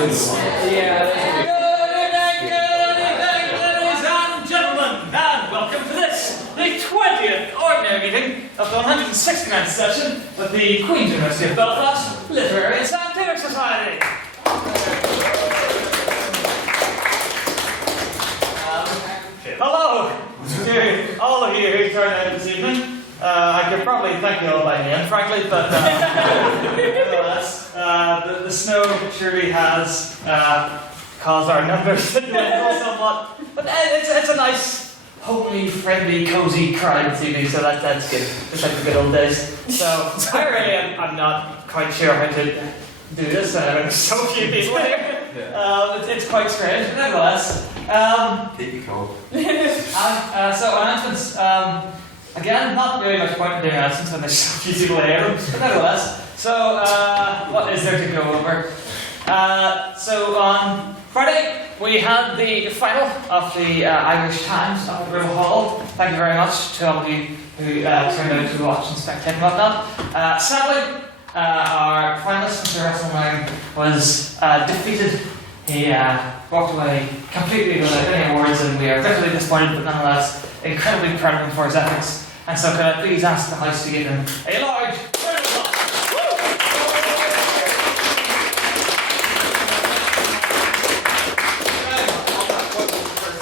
ladies and gentlemen, and welcome to this, the 20th ordinary meeting of the 169th session of the Queen's University of Belfast Literary and Scientific Society. Hello to all of you who turned out this evening. I could probably thank you all by name, frankly, but nevertheless, the snow surely has caused our numbers to dwindle somewhat. But it's a nice, homely, friendly, cosy crowd this evening, so that's good. Just like the good old days. So I really I'm not quite sure how to do this. There's so few people here. It's quite strange, but nevertheless. Keep you cold. So announcements. Again, not really much point in doing announcements when there's so few people here, but nevertheless. So, what is there to go over? So on Friday, we had the final of the Irish Times up at River Hall. Thank you very much to all of you who turned out to watch and spectate and whatnot. Sadly, our finalist, Mr. Wrestling was defeated. He walked away completely without any awards, and we are bitterly disappointed, but nonetheless incredibly proud of him for his efforts. And so can I please ask the House to give him a large round of applause?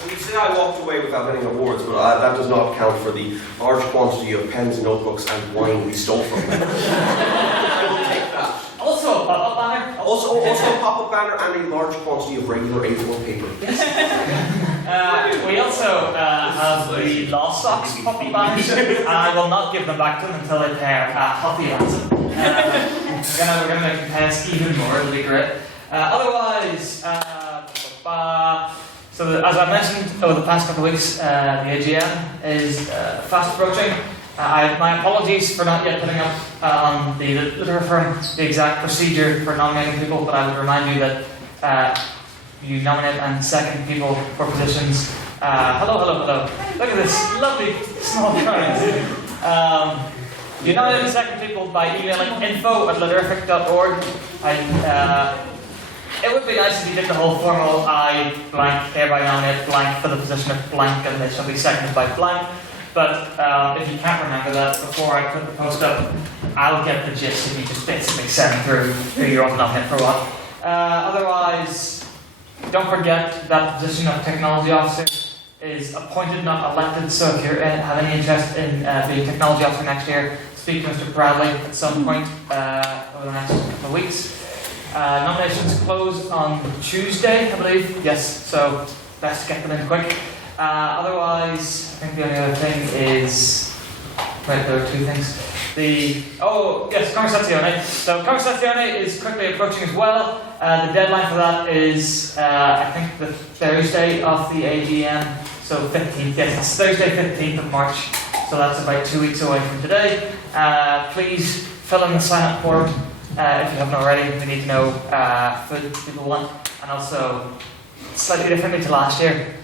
You say I walked away without any awards, but that does not account for the large quantity of pens, notebooks and wine we stole from them. I will take that. Also a pop-up banner. Also a pop-up banner and a large quantity of regular A4 paper. We also have the Lost Socks pop-up banners, and I will not give them back to them until they pay a healthy ransom. We're going to make them pay us even more, it'll be great. Otherwise, so as I mentioned over the past couple of weeks, the AGM is fast approaching. My apologies for not yet putting up on the literary firm the exact procedure for nominating people, but I would remind you that you nominate and second people for positions. Hello. Look at this lovely small crowd. You nominate and second people by emailing info@literarific.org. It would be nice if you did the whole formal I blank hereby nominate blank for the position of blank and they shall be seconded by blank. But if you can't remember that before I put the post up, I'll get the gist if you just basically send through who you're on nominate for what. Otherwise, don't forget that the position of technology officer is appointed, not elected. So if you have any interest in being technology officer next year, speak to Mr. Bradley at some point over the next couple of weeks. Nominations close on Tuesday, I believe. Yes, so best to get them in quick. Otherwise, I think the only other thing is... Right, there are two things. Conversazione. So Conversazione is quickly approaching as well. The deadline for that is, I think, the Thursday of the AGM. So 15th, yes, it's Thursday 15th of March. So that's about 2 weeks away from today. Please fill in the sign-up form if you haven't already. We need to know food people want. And also, slightly differently to last year,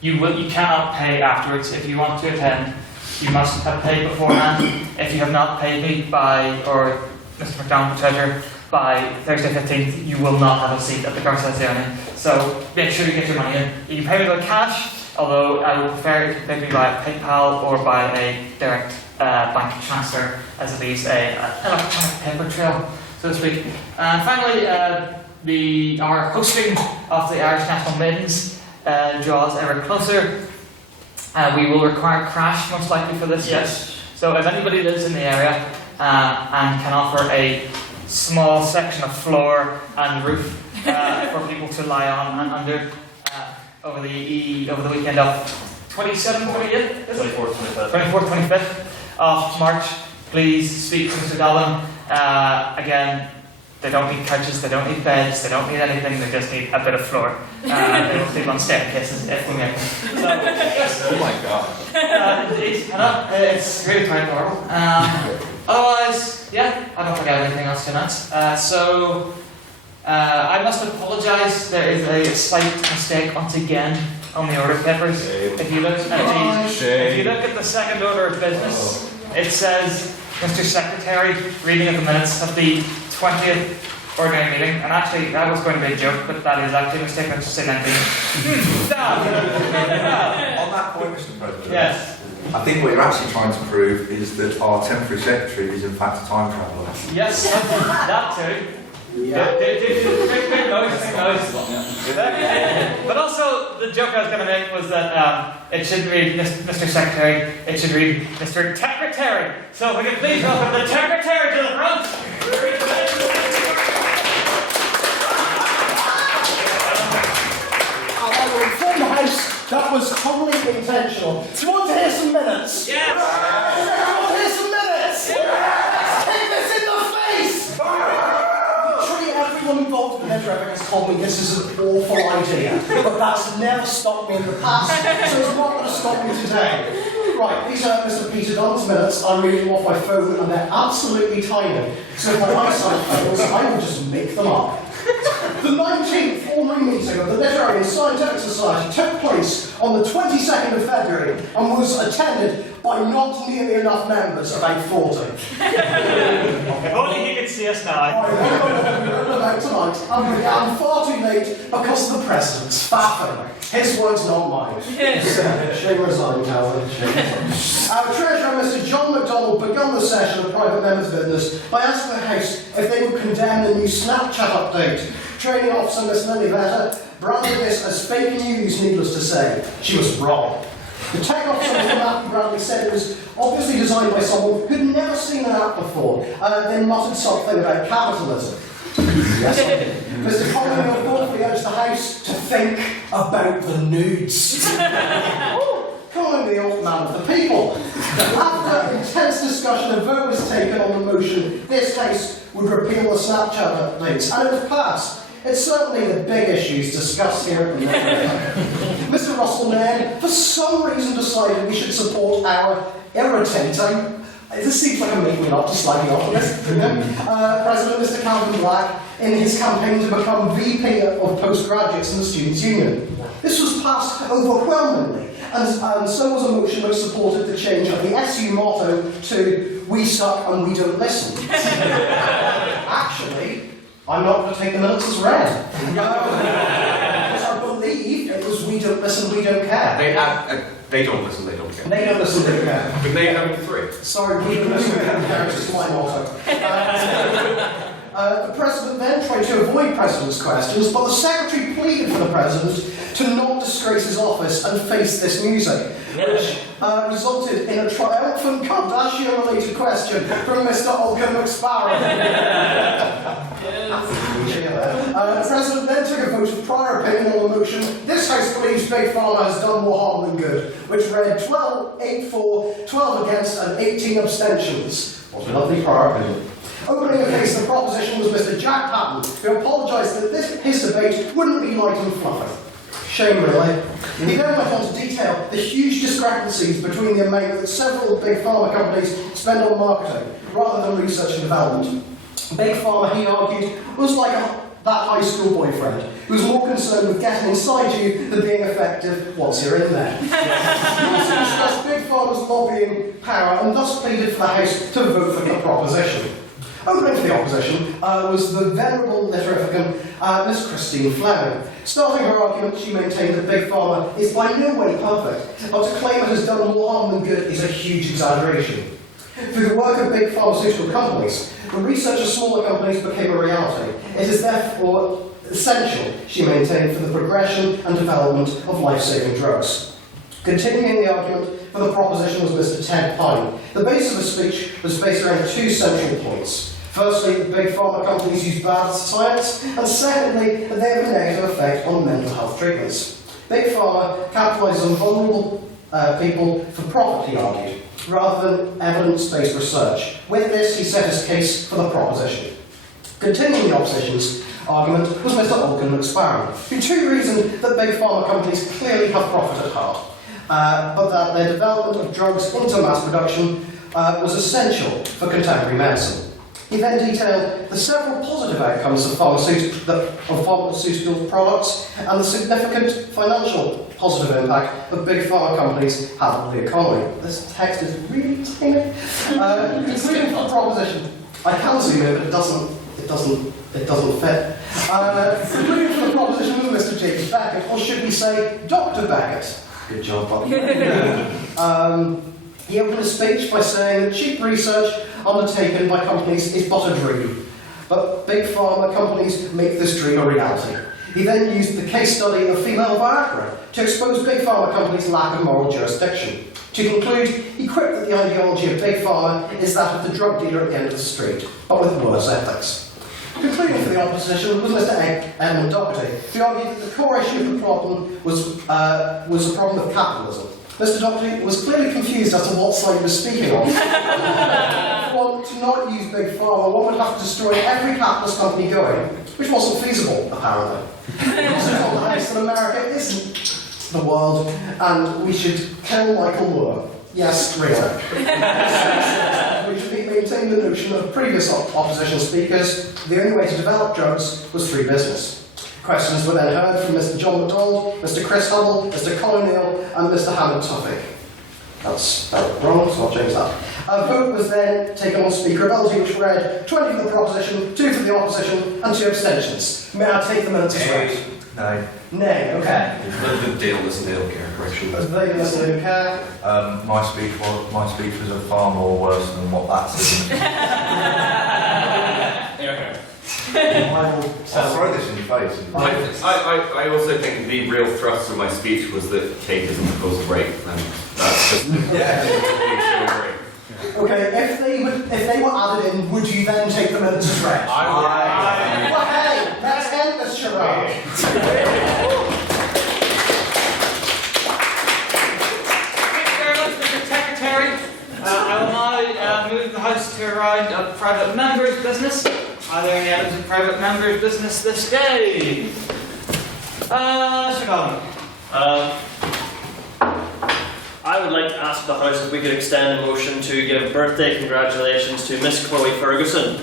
you cannot pay afterwards. If you want to attend, you must have paid beforehand. If you have not paid me or Mr. McDonald, the treasurer, by Thursday 15th, you will not have a seat at the Conversazione. So make sure you get your money in. You can pay me by cash, although I would prefer it to pay me by PayPal or by a direct bank transfer, as it leaves an electronic paper trail, so to speak. And finally, our hosting of the Irish National Maidens draws ever closer. We will require crash most likely for this. Yes. So if anybody lives in the area and can offer a small section of floor and roof for people to lie on and under over the weekend of 27th, 28th, 24th, 25th. 24th, 25th of March, please speak to Mr. Dolan. Again, they don't need couches, they don't need beds, they don't need anything, they just need a bit of floor. They don't sleep on staircases if we make them. So, yes. Oh my god. Indeed, it's really quite normal. Otherwise, yeah, I don't think I have anything else to announce. I must apologise, there is a slight mistake once again on the order papers. If you look at the second order of business, it says Mr. Secretary, reading of the minutes of the 20th ordinary meeting, and actually that was going to be a joke, but that is actually a mistake. Let's just say 19. On that point, Mr. President, Yes. I think what you're actually trying to prove is that our temporary secretary is in fact a time traveller. Yes, that too. Yeah. Big noise. But also, the joke I was going to make was that it shouldn't read Mr. Secretary, it should read Mr. Secretary. So if we could please welcome the Secretary to the front. I will inform the House that was wholly intentional. Do you want to hear some minutes? Yes! I want to hear some minutes! Let's take this in the face! Literally everyone involved in their has told me this is an awful idea, but that's never stopped me in the past, so it's not going to stop me today. Right, these are Mr. Peter Dunn's minutes. I'm reading them off my phone and they're absolutely tiny, so if my eyesight fails, I will just make them up. The 19th ordinary meeting of the Literary and Scientific Society took place on the 22nd of February and was attended by not nearly enough members, about 40. If only he could see us now. About tonight, I'm far too late because the President's faffing. His words, not mine. Shame resigned, Howard. Our Treasurer, Mr. John MacDonald, begun the session of private members' business by asking the House if they would condemn the new Snapchat update. Training Officer Miss Lily Vetter branded this as fake news, needless to say. She was wrong. The tech officer, Mr. Matthew Bradley, said it was obviously designed by someone who'd never seen an app before, then muttered something about capitalism. Yes, I did. Mr. Collingwood thoughtfully urged the House to think about the nudes. Calling the old man of the people. After intense discussion, a vote was taken on the motion this House would repeal the Snapchat updates, and it was passed. It's certainly the big issues discussed here at the moment. Mr. Russell Nairn, for some reason, decided we should support our irritating. This seems like I'm making it up, just slightly off on this. President Mr. Calvin Black in his campaign to become VP of Postgraduates in the Students' Union. This was passed overwhelmingly, and so was a motion which supported the change of the SU motto to "We suck and we don't listen." Actually, I'm not going to take the minutes as read. Because I believe it was "We don't listen, we don't care." They don't listen, they don't care. They don't listen, they don't care. But they have three. Sorry, we don't listen, we don't care. It's just my motto. The President then tried to avoid President's questions, but the Secretary pleaded for the President to not disgrace his office and face this music, which resulted in a triumphant Kardashian-related question from Mr. Olga McSparrow. The President then took a vote of prior opinion on the motion, "This House believes Big Pharma has done more harm than good," which read 8 for, 12 against, and 18 abstentions. What a lovely prior opinion. Opening the case, the proposition was Mr. Jack Patton, who apologised that his debate wouldn't be light and fluffy. Shame, really. He then went on to detail the huge discrepancies between the amount that several big pharma companies spend on marketing, rather than research and development. Big pharma, he argued, was like that high school boyfriend, who was more concerned with getting inside you than being effective once you're in there. He also discussed Big Pharma's lobbying power and thus pleaded for the House to vote for the proposition. Opening for the opposition was the venerable literarian Miss Christine Fleming. Starting her argument, she maintained that Big Pharma is by no way perfect, but to claim it has done more harm than good is a huge exaggeration. Through the work of big pharmaceutical companies, the research of smaller companies became a reality. It is therefore essential, she maintained, for the progression and development of life-saving drugs. Continuing the argument for the proposition was Mr. Ted Pine. The base of the speech was based around two central points. Firstly, that big pharma companies use bad science, and secondly, that they have a negative effect on mental health treatments. Big pharma capitalises on vulnerable people for profit, he argued, rather than evidence-based research. With this, he set his case for the proposition. Continuing the opposition's argument was Mr. Olgan McSparrow, who too reasoned that big pharma companies clearly have profit at heart, but that their development of drugs into mass production was essential for contemporary medicine. He then detailed the several positive outcomes of pharmaceutical products and the significant financial positive impact that big pharma companies have on the economy. This text is really tiny. Concluding for the proposition, I can zoom in, but it doesn't it doesn't fit. Concluding from the proposition was Mr. James Beckett, or should we say Dr. Beckett? Good job, Bob. He opened his speech by saying that cheap research undertaken by companies is but a dream, but big pharma companies make this dream a reality. He then used the case study of female Viagra to expose big pharma companies' lack of moral jurisdiction. To conclude, he quipped that the ideology of big pharma is that of the drug dealer at the end of the street, but with worse ethics. Concluding for the opposition was Mr. Edmund Doherty, who argued that the core issue of the problem was a problem of capitalism. Mr. Doherty was clearly confused as to what side he was speaking on. Well, to not use big pharma, one would have to destroy every capitalist company going, which wasn't feasible, apparently. He also told the House that America isn't the world, and we should kill Michael Moore. Yes, really. We should maintain the notion of previous opposition speakers. The only way to develop drugs was through business. Questions were then heard from Mr. John McDonald, Mr. Chris Hubble, Mr. Colin Neal, and Mr. Hammond Tuffy. That's wrong, so I'll change that. A vote was then taken on speakerability, which read 20 for the proposition, 2 for the opposition, and 2 abstentions. May I take the minutes as read? No. Nay, okay. Dale doesn't care, correction. They don't care. My speech was a far more worse than what that said. I'll throw this in your face. I also think the real thrust of my speech was that cake isn't supposed to break, and that's just Okay, if they were added in, would you then take the minutes as read? Well, hey, let's end this charade. Thank you very much, Mr. Secretary. I will now move the House to a round of private members' business. Are there any items of private members' business this day? Mr. Collins. I would like to ask the House if we could extend a motion to give birthday congratulations to Miss Chloe Ferguson.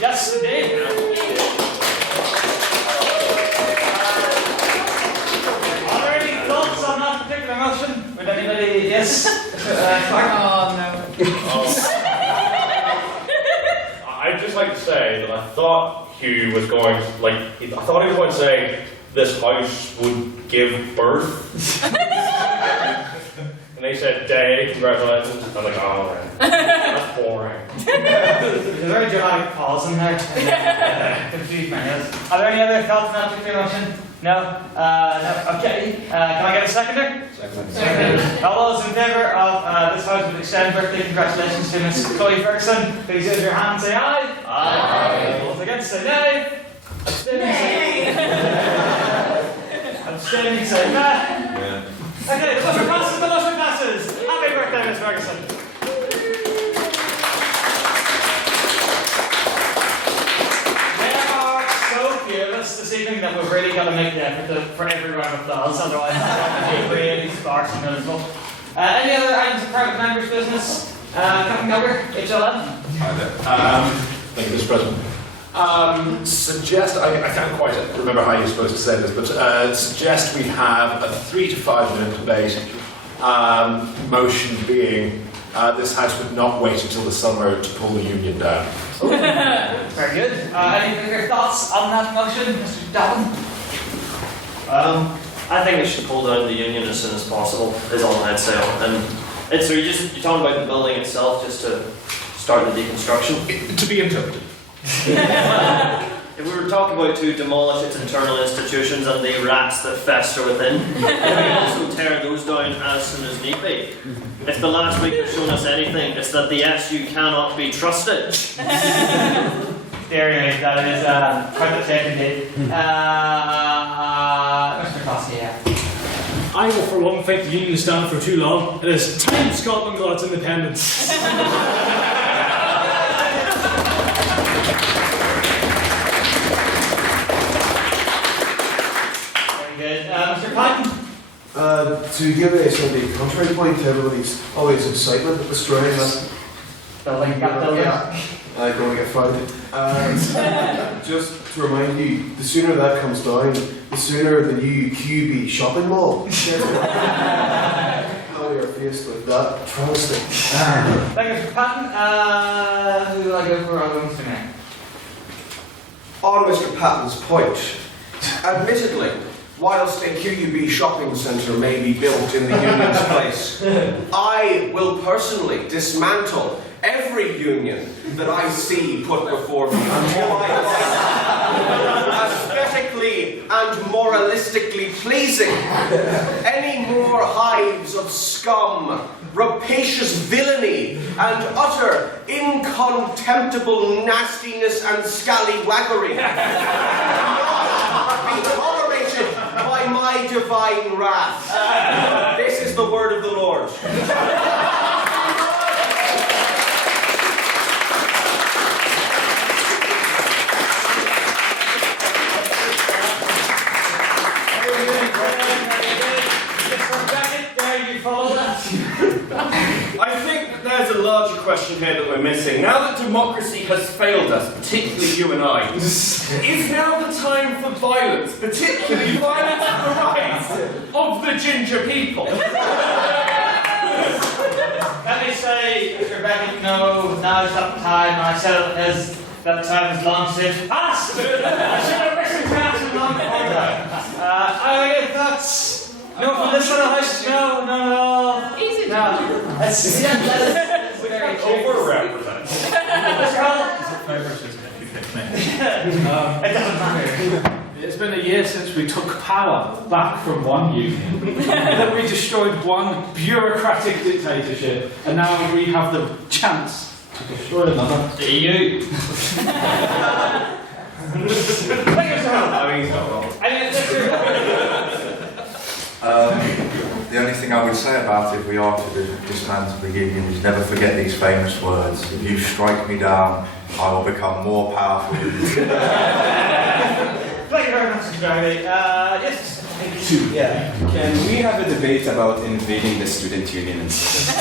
Yes, indeed. Are there any thoughts on that particular motion? Would anybody? Yes. I'd just like to say that I thought Hugh was going to, I thought he was going to say this house would give birth. And they said day, congratulations. I'm like, oh, right. That's boring. There's a very dramatic pause in there. Confused my head. Are there any other thoughts on that particular motion? No? No. Okay. Can I get a seconder? Second. All those in favour of this House would extend birthday congratulations to Miss Chloe Ferguson. Please use your hand and say aye. Aye. Those against say nay. Abstaining say Abstaining say nay. Okay, the motion passes, the motion passes. Happy birthday, Miss Ferguson. There are so few of us this evening that we've really got to make the effort for every round of applause, otherwise it's going to be really sparse and miserable. Any other items of private members' business? Captain Gilbert, HLM. Thank you, Mr. President. I can't quite remember how you're supposed to say this, but suggest we have a 3 to 5 minute debate. Motion being this House would not wait until the summer to pull the union down. Very good. Any further thoughts on that motion, Mr. Dobbin? I think we should pull down the union as soon as possible, is all I'd say. And it's you're talking about the building itself, just to start the deconstruction. To be interpreted. If we were talking about to demolish its internal institutions and the rats that fester within, we can also tear those down as soon as need be. If the last week has shown us anything, it's that the SU cannot be trusted. Very nice, that is quite the take indeed. Mr. Kosky, yeah. I will for one think the union has stand for too long. It is time Scotland got its independence. Mr. Patton? To give a sort of contrary point to everybody's always excitement at destroying that Building, cat building. going to get flooded. Just to remind you, the sooner that comes down, the sooner the new QB shopping mall gets now we are faced with that travesty. Thank you, Mr. Patton. Who will I go for? I'll go Mr. Mayor. on Mr. Patton's point, admittedly, whilst a QUB shopping centre may be built in the union's place, I will personally dismantle every union that I see put before me until I find aesthetically and moralistically pleasing. Any more hives of scum, rapacious villainy, and utter incontemptible nastiness and scallywaggery cannot be tolerated by my divine wrath. This is the word of the Lord. I think that there's a larger question here that we're missing. Now that democracy has failed us, particularly you and I, is now the time for violence, particularly violence for the rights of the ginger people? Let me say, Mr. Beckett, no, now is not the time. I said it as that time is long since past. I should have listened to that long before. I think that's. No, from this side of the house, no. Easy. No. That's very Over-represented. Mr. Hall? It doesn't matter. It's been a year since we took power back from one union, that we destroyed one bureaucratic dictatorship, and now we have the chance to destroy another. The EU. Thank you, Mr. Hall. I mean, he's not wrong. The only thing I would say about if we are to dismantle the union is never forget these famous words. If you strike me down, I will become more powerful than you. Thank you very much, Mr. Garvey. Yes. Yeah. Can we have a debate about invading the student union instead?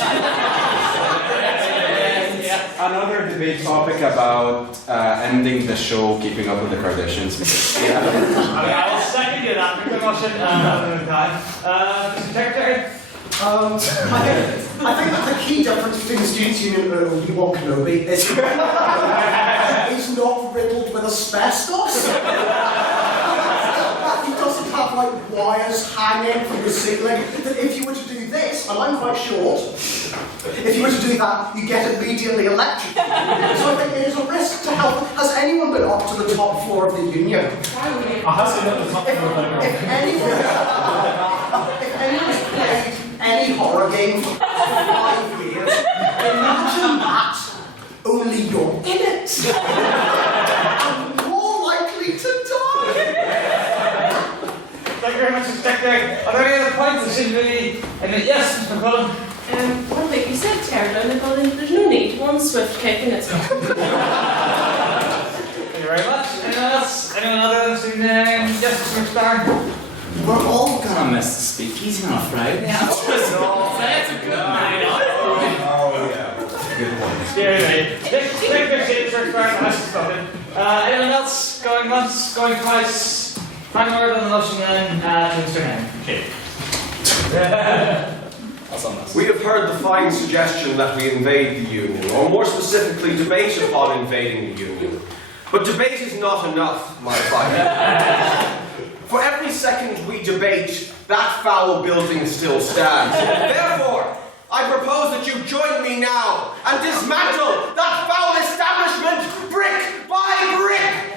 Another debate topic about ending the show, Keeping Up with the Kardashians. I'll second you that. Make the motion another time. Mr. Secretary? I think that the key difference between the Students' Union and Obi-Wan Kenobi is he's not riddled with asbestos. He doesn't have like wires hanging from the ceiling. That if you were to do this, and I'm quite short, if you were to do that, you get immediately electrocuted. So I think it is a risk to health. Has anyone been up to the top floor of the union? I have been at the top floor of the If anyone's played any horror game for 5 years, imagine that, only you're in it. And more likely to die. Thank you very much, Mr. Secretary. Are there any other points that should be... yes, Mr. McCullen? One thing you said, Caroline, about it, there's no need. One swift kick and it's gone. Thank you very much. Anyone else? Anyone other than yes, Mr. McStar? We're all gonna miss the speakeasy on a Friday. Yeah. It's a good night. Oh yeah, good one. Scary me. Take 15 church fire and the house is spoken. Anyone else going once, going twice? Final word on the motion then to Mr. Henry. We have heard the fine suggestion that we invade the union, or more specifically, debate upon invading the union. But debate is not enough, my fine. For every second we debate, that foul building still stands. Therefore, I propose that you join me now and dismantle that foul establishment brick by brick.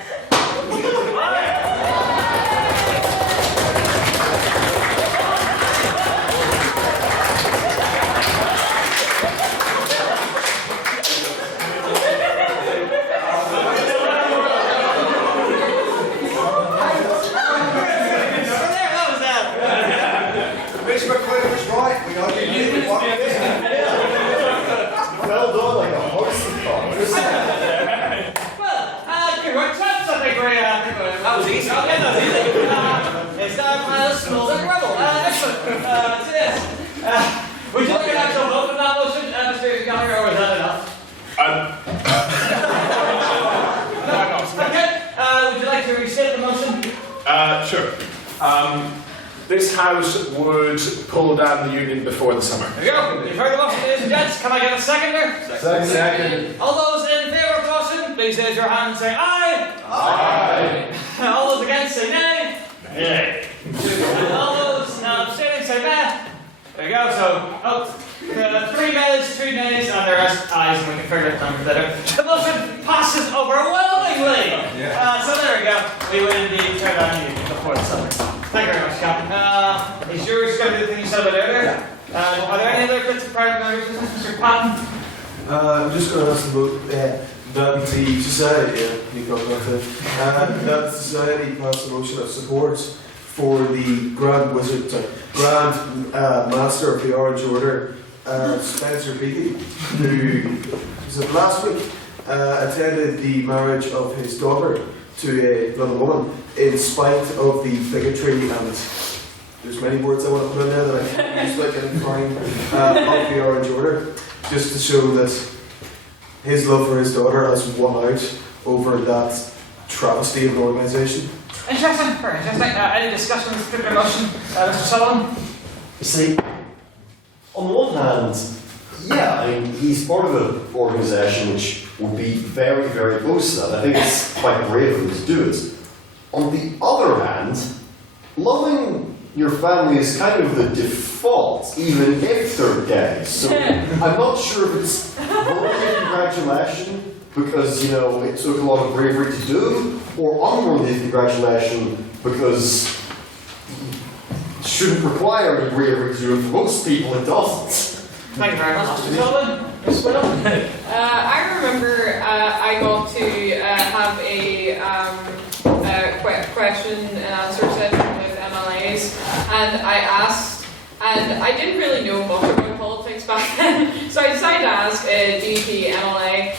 Mr. McQueen was right. We are the union. Well done, like a horse and car. Well, good work, chaps. I think that was easy. Okay, that was easy. It's now smells like rubble. Excellent. Yes. Would you like an actual vote on that motion, Mr. Gallagher, or was that enough? Okay. Would you like to restate the motion? Sure. This house would pull down the union before the summer. There you go. You've heard the motion, ladies and gents. Can I get a seconder? Second. All those in favour of the motion, please raise your hand and say aye. Aye. All those against say nay. Nay. All those abstaining say nay. There you go. So, 3 nays, 2 nays, and the rest ayes, and we can figure it out later. The motion passes overwhelmingly. So there we go. We will indeed turn on you before the summer. Thank you very much, Captain. Is yours going to be the thing you said about earlier? Are there any other bits of private matters, Mr. Patton? I'm just going to ask about that the society, you got that, that the society passed a motion of support for the Grand Master of the Orange Order, Spencer Beatty, who was it last week, attended the marriage of his daughter to another woman in spite of the bigotry and there's many words I want to put in there that I can't use like any fine of the Orange Order, just to show that his love for his daughter has won out over that travesty of an organisation. Interesting, very interesting. Any discussion on this particular motion, Mr. Sullivan? You see, on the one hand, yeah, I mean, he's part of an organisation which would be very, very opposed to that. I think it's quite brave of him to do it. On the other hand, loving your family is kind of the default, even if they're gay. So I'm not sure if it's worthy of congratulation because, you know, it took a lot of bravery to do, or unworthy of congratulation because it shouldn't require any bravery to do it. For most people, it doesn't. Thank you very much, Mr. Sullivan. Ms. Will? I remember I got to have a question and answer session with MLAs, and I asked, and I didn't really know much about politics back then, so I decided to ask a DP MLA,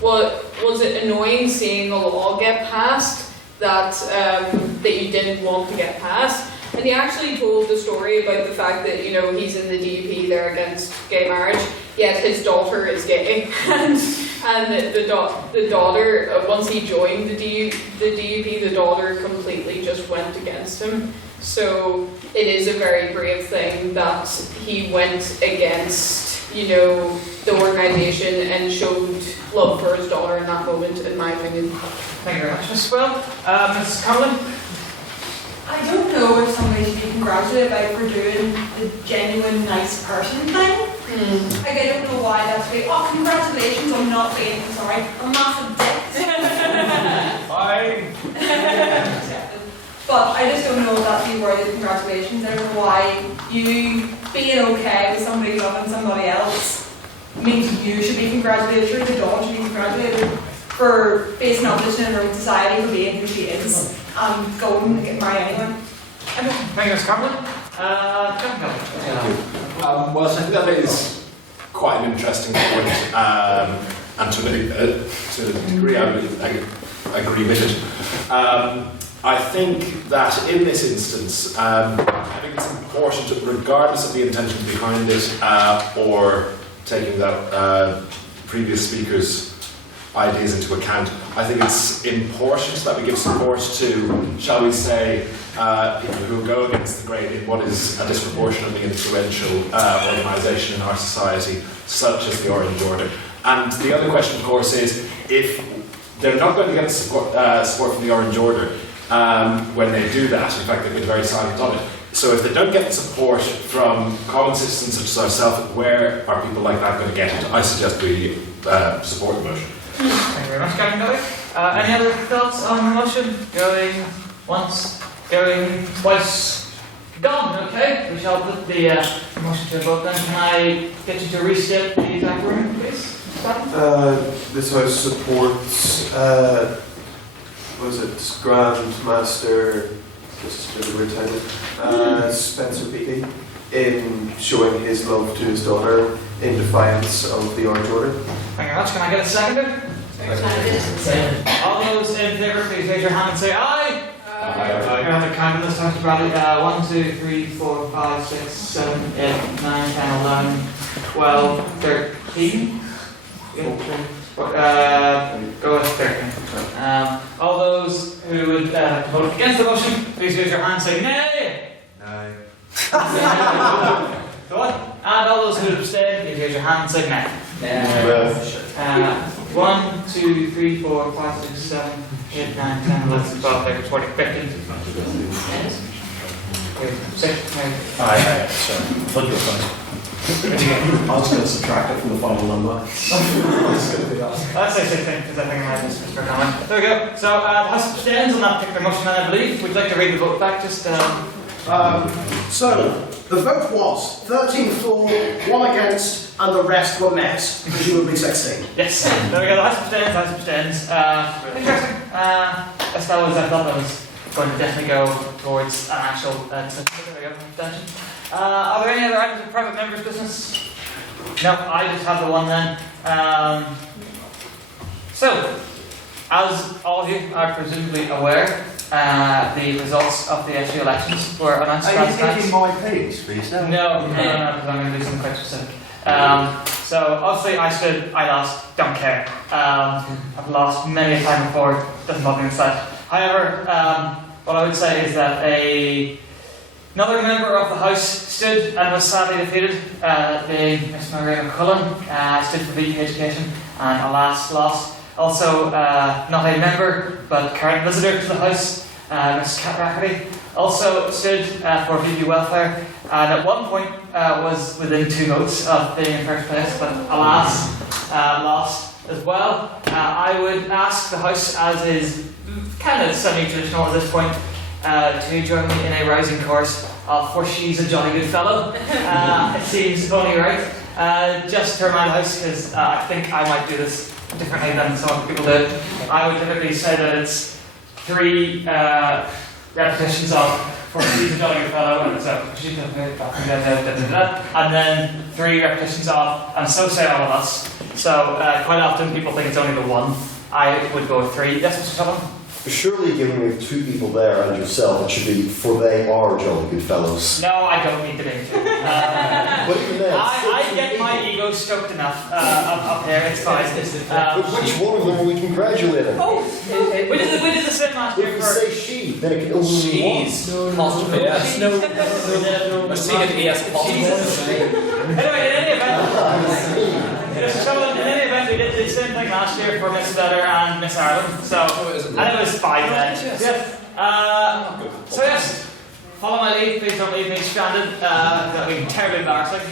was it annoying seeing a law get passed that you didn't want to get passed? And he actually told the story about the fact that, you know, he's in the DUP there against gay marriage, yet his daughter is gay. and the daughter, once he joined the DUP, the daughter completely just went against him. So it is a very brave thing that he went against, you know, the organisation and showed love for his daughter in that moment, in my opinion. Thank you very much, Ms. Will. Ms. Conlon? I don't know if somebody should be congratulated for doing the genuine nice person thing. Like, I don't know why that's big. Oh, congratulations on not being, sorry, a massive dick. Fine. But I just don't know if that's be worthy of congratulations. I don't know why you being okay with somebody loving somebody else means you should be congratulated, or the dog should be congratulated for facing opposition in her own society, for being who she is, and going to get married anyway. Thank you, Ms. Conlon. Well, I think that is quite an interesting point, and to a degree I would agree with it. I think that in this instance, I think it's important, regardless of the intention behind it, or taking that previous speaker's ideas into account, I think it's important that we give support to, shall we say, people who go against the grain in what is a disproportionately influential organisation in our society, such as the Orange Order. And the other question, of course, is if they're not going to get support from the Orange Order when they do that, in fact they've been very silent on it. So if they don't get the support from common citizens such as ourselves, where are people like that going to get it? I suggest we support the motion. Thank you very much, Captain Kelly. Any other thoughts on the motion? Going once, going twice, gone. Okay, we shall put the motion to a vote then. Can I get you to restate the exact wording, please? This House supports, was it Grand Master, just really weird title, Spencer Beatty, in showing his love to his daughter in defiance of the Orange Order. Thank you very much. Can I get a seconder? Second. All those in favour, please raise your hand and say aye. Aye. You're on the count this time, Bradley. 1, 2, 3, 4, 5, 6, 7, 8, 9, 10, 11, 12, 13. Go with 13. All those who would vote against the motion, please raise your hand and say nay. No. Go on. And all those who abstain, please raise your hand and say nay. 1, 2, 3, 4, 5, 6, 7, 8, 9, 10, 11, 12, 13, 14, 15. 6, maybe. Aye, sorry. I was going to subtract it from the final number. It's going to be that. Let's say 16, because I think I might have missed Mr. Comment. There we go. So, the House abstains on that particular motion, and I believe. Would you like to read the vote back? Just, So, the vote was 13 for, 1 against, and the rest were met, presumably 16. Yes. There we go. The House abstains. Interesting. As far as I thought that was going to definitely go towards an actual. There we go. Abstention. Are there any other items of private members' business? No, I just have the one then. So, as all of you are presumably aware, the results of the SU elections were announced last night. Are you taking my piece for yourself? No, because I'm going to do something quite specific. So, obviously, I lost, don't care. I've lost many a time before, doesn't bother me inside. However, what I would say is that another member of the House stood and was sadly defeated, being Miss Maria McCullen, stood for VP Education, and alas, lost. Also, not a member, but current visitor to the House, Miss Kat Rafferty, also stood for VP Welfare, and at one point was within 2 votes of being in first place, but alas, lost as well. I would ask the House, as is kind of semi-traditional at this point, to join me in a rising chorus of "For She's a Jolly Good Fellow." It seems only right. Just to remind the House, because I think I might do this differently than some other people do. I would typically say that it's 3 repetitions of "For She's a Jolly Good Fellow," and so and then 3 repetitions of "And So Say All of Us." So quite often people think it's only the 1. I would go with 3. Yes, Mr. Sullivan? Surely, given we have 2 people there and yourself, it should be "For they are jolly good fellows." No, I don't need to be. But even then, I get my ego stoked enough up here, it's fine. but which one of them are we congratulating? We did the same last year If we for... say she, then it can only be one. Apostrophe S. We're seeing it ES apostrophe. Anyway, in any event, in any event, we did the same thing last year for Miss Better and Miss Ireland, so, and it was 5 then. Yes. So yes, follow my lead, please don't leave me stranded, that would be terribly embarrassing.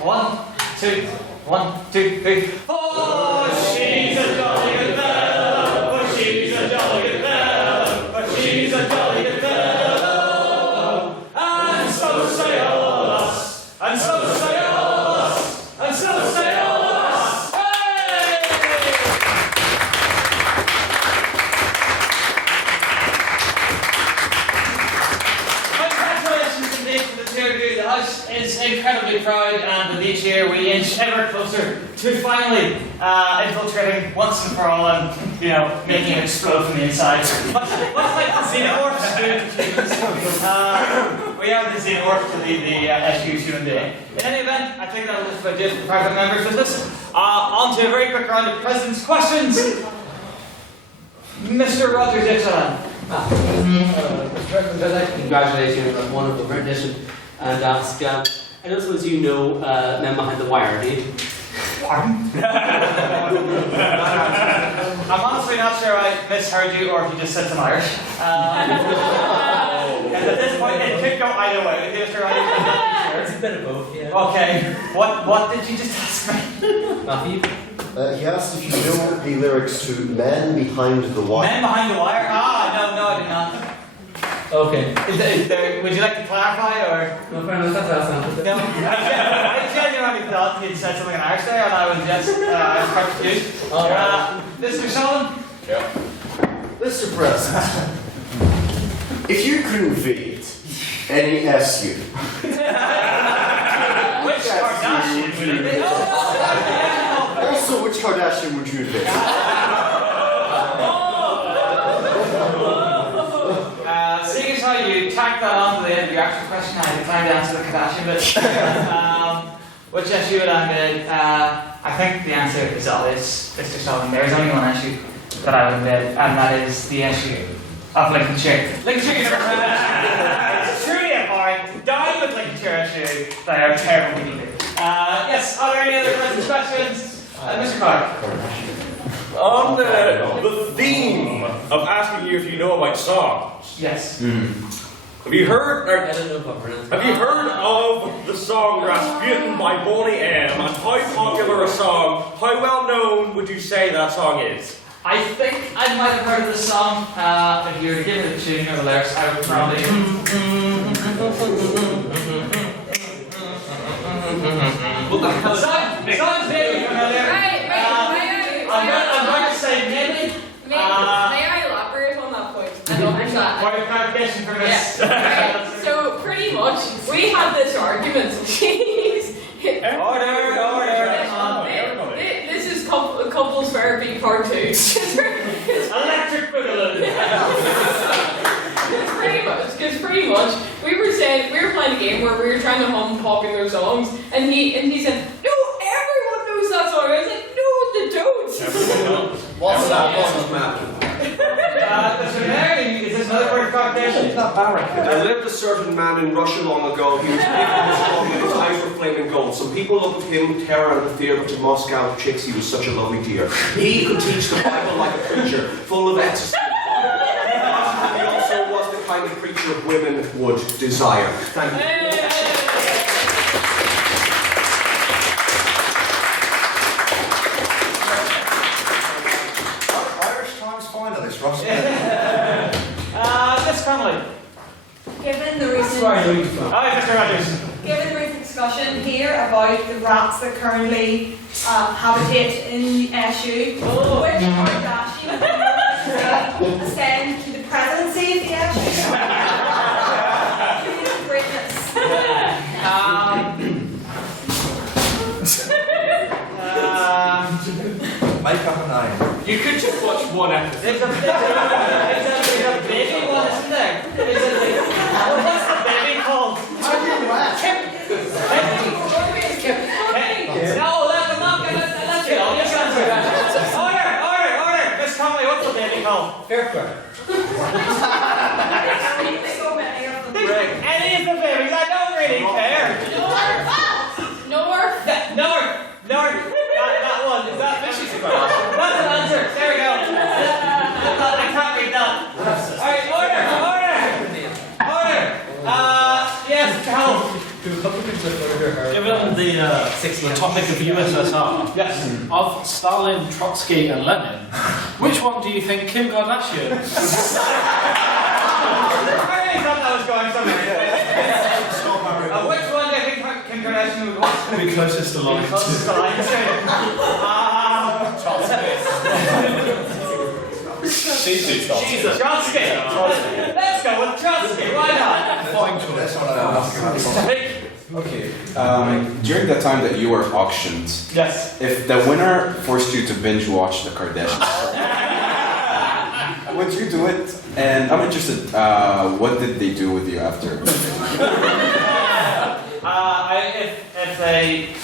1, 2, 1, 2, 3. Oh, she's a jolly good fellow, oh, she's a jolly good fellow, oh, she's a jolly good fellow, and so say all of us, and so say all of us, and so say all of us. Hey! Congratulations indeed to the 2 of you. The House is incredibly proud, and with each year we inch ever closer to finally infiltrating once and for all and, making it explode from the inside. Much like the xenomorphs do to humans. We are the xenomorph to the SU human being. In any event, I think that will just do it for private members' business. On to a very quick round of President's questions. Mr. Rogers, excellent. Mr. President, I'd like to congratulate you on a wonderful rendition and ask, I don't suppose you know Men Behind the Wire, do you? Pardon? I'm honestly not sure I misheard you or if you just said some Irish. And at this point, it could go either way. Mr. Rogers, I'm not sure. It's a bit of both, yeah. Okay, what did you just ask me? Matthew? He asked if you know the lyrics to "Men Behind the Wire." Men Behind the Wire? No, I did not. Okay. Is there, would you like to clarify or? No, fair enough, that's No, I genuinely thought you'd said something in Irish there and I was just quite confused. Mr. Sullivan? Yeah. Mr. President, if you could invade any SU, Which Kardashian would it be? also which Kardashian would you invade? Seeing as how you tacked that on to the end of your actual question, I declined to answer the Kardashian bit. Which SU would I invade? I think the answer is obvious, Mr. Sullivan. There is only one SU that I would invade, and that is the SU of Lincolnshire. Lincolnshire is it's truly empowering. Down with Lincolnshire SU. They are terrible people. Yes, are there any other questions? Mr. Clark? On the theme of asking you if you know about songs. Yes. Have you heard? Have you heard of the song Rasputin by Boney M? And how popular a song? How well known would you say that song is? I think I might have heard of the song. If you were to give me the tune or the lyrics, I would probably. What the hell? Sounds very familiar. I'm going to say maybe. May I elaborate on that point? I don't think that. Point of clarification for Miss. Yeah. Right. So pretty much, we had this argument. Jeez. Order. This is couples therapy part 2. Electric boogaloo. Because pretty much, we were playing a game where we were trying to hum popular songs, and he said, no, everyone knows that song. I was like, no, they don't. What's that one, Matt? Is this another word for clarification? It's not barrack. There lived a certain man in Russia long ago. He was big and strong and his eyes were flaming gold. Some people looked at him with terror and fear, but to Moscow chicks he was such a lovely dear. He could teach the Bible like a preacher, full of ecstasy. He also was the kind of preacher women would desire. Thank you. Miss Connolly. Given the recent Mr. Rogers. Given the recent discussion here about the rats that currently habitate in SU, which Kardashian would ascend to the presidency of the SU? Greatness. Make up a name. You could just watch one episode. There's a baby one, isn't there? What's the baby called? No, let them not get let's get Order! Miss Connolly, what's the baby called? Fairplay. So many of them. Any of the babies, I don't really care. North. That one. Is that fishy? That's an answer. There we go. I can't read that. Alright, order! Yes, Cal. Given the topic of USSR, yes, of Stalin, Trotsky, and Lenin, which one do you think Kim Kardashian? I really thought that was going somewhere. Which one do you think Kim Kardashian would want? Be closest to line. Closest to line. Jesus. Trotsky. Let's go with Trotsky. Why not? Fine choice. Okay. During the time that you were auctioned, yes. If the winner forced you to binge watch the Kardashians, would you do it? And I'm interested. What did they do with you after? If they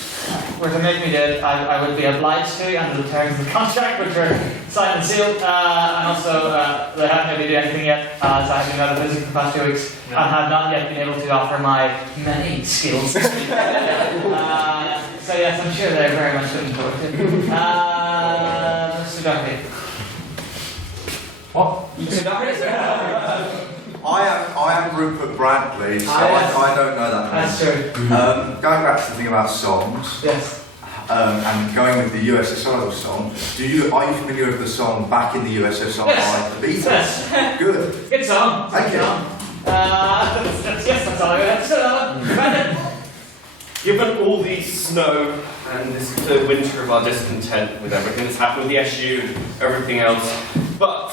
were to make me do it, I would be obliged to under the terms of the contract, which were signed and sealed. And also, they haven't able to do anything yet, as I have been out of visiting for the past 2 weeks, and have not yet been able to offer my many skills. So yes, I'm sure they're very much looking forward to it. Mr. Duffy. What? Mr. Duffy? I am Rupert Bradley, so I don't know that name. That's true. Going back to the thing about songs, yes, and going with the USSR song, are you familiar with the song "Back in the USSR" yes. by the Beatles? Yes. Good. Good song. Thank you. Yes, that's all I got. Given all the snow and the winter of our discontent with everything that's happened with the SU and everything else, but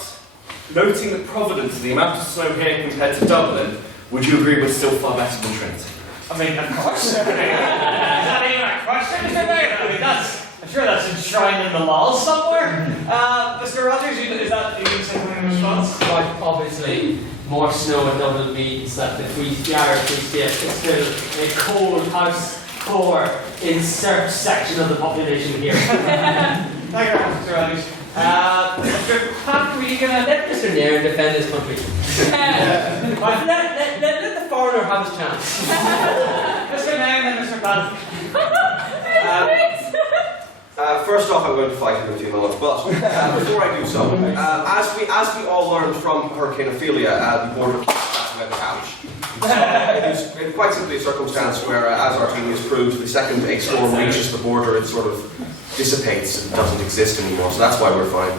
noting that Providence, the amount of snow here compared to Dublin, would you agree we're still far better than Trinity? I mean, of course. Is that even a question, Mr. Mayor? I mean, I'm sure that's enshrined in the laws somewhere. Mr. Rogers, is that you something in response? Like, obviously, more snow in Dublin means that the Irish Free State is still a cold house core in certain section of the population here. Thank you very much, Mr. Rogers. Mr. Pat, were you going to let Mr. Nairn defend his country? let the foreigner have his chance. Mr. Nairn and Mr. Pat. First off, I'm going to fight him in a few moments, but before I do so, as we all learned from Hurricane Ophelia, the border passed by the couch. So it is quite simply a circumstance where, as our team has proved, the second a storm reaches the border, it sort of dissipates and doesn't exist anymore. So that's why we're fine.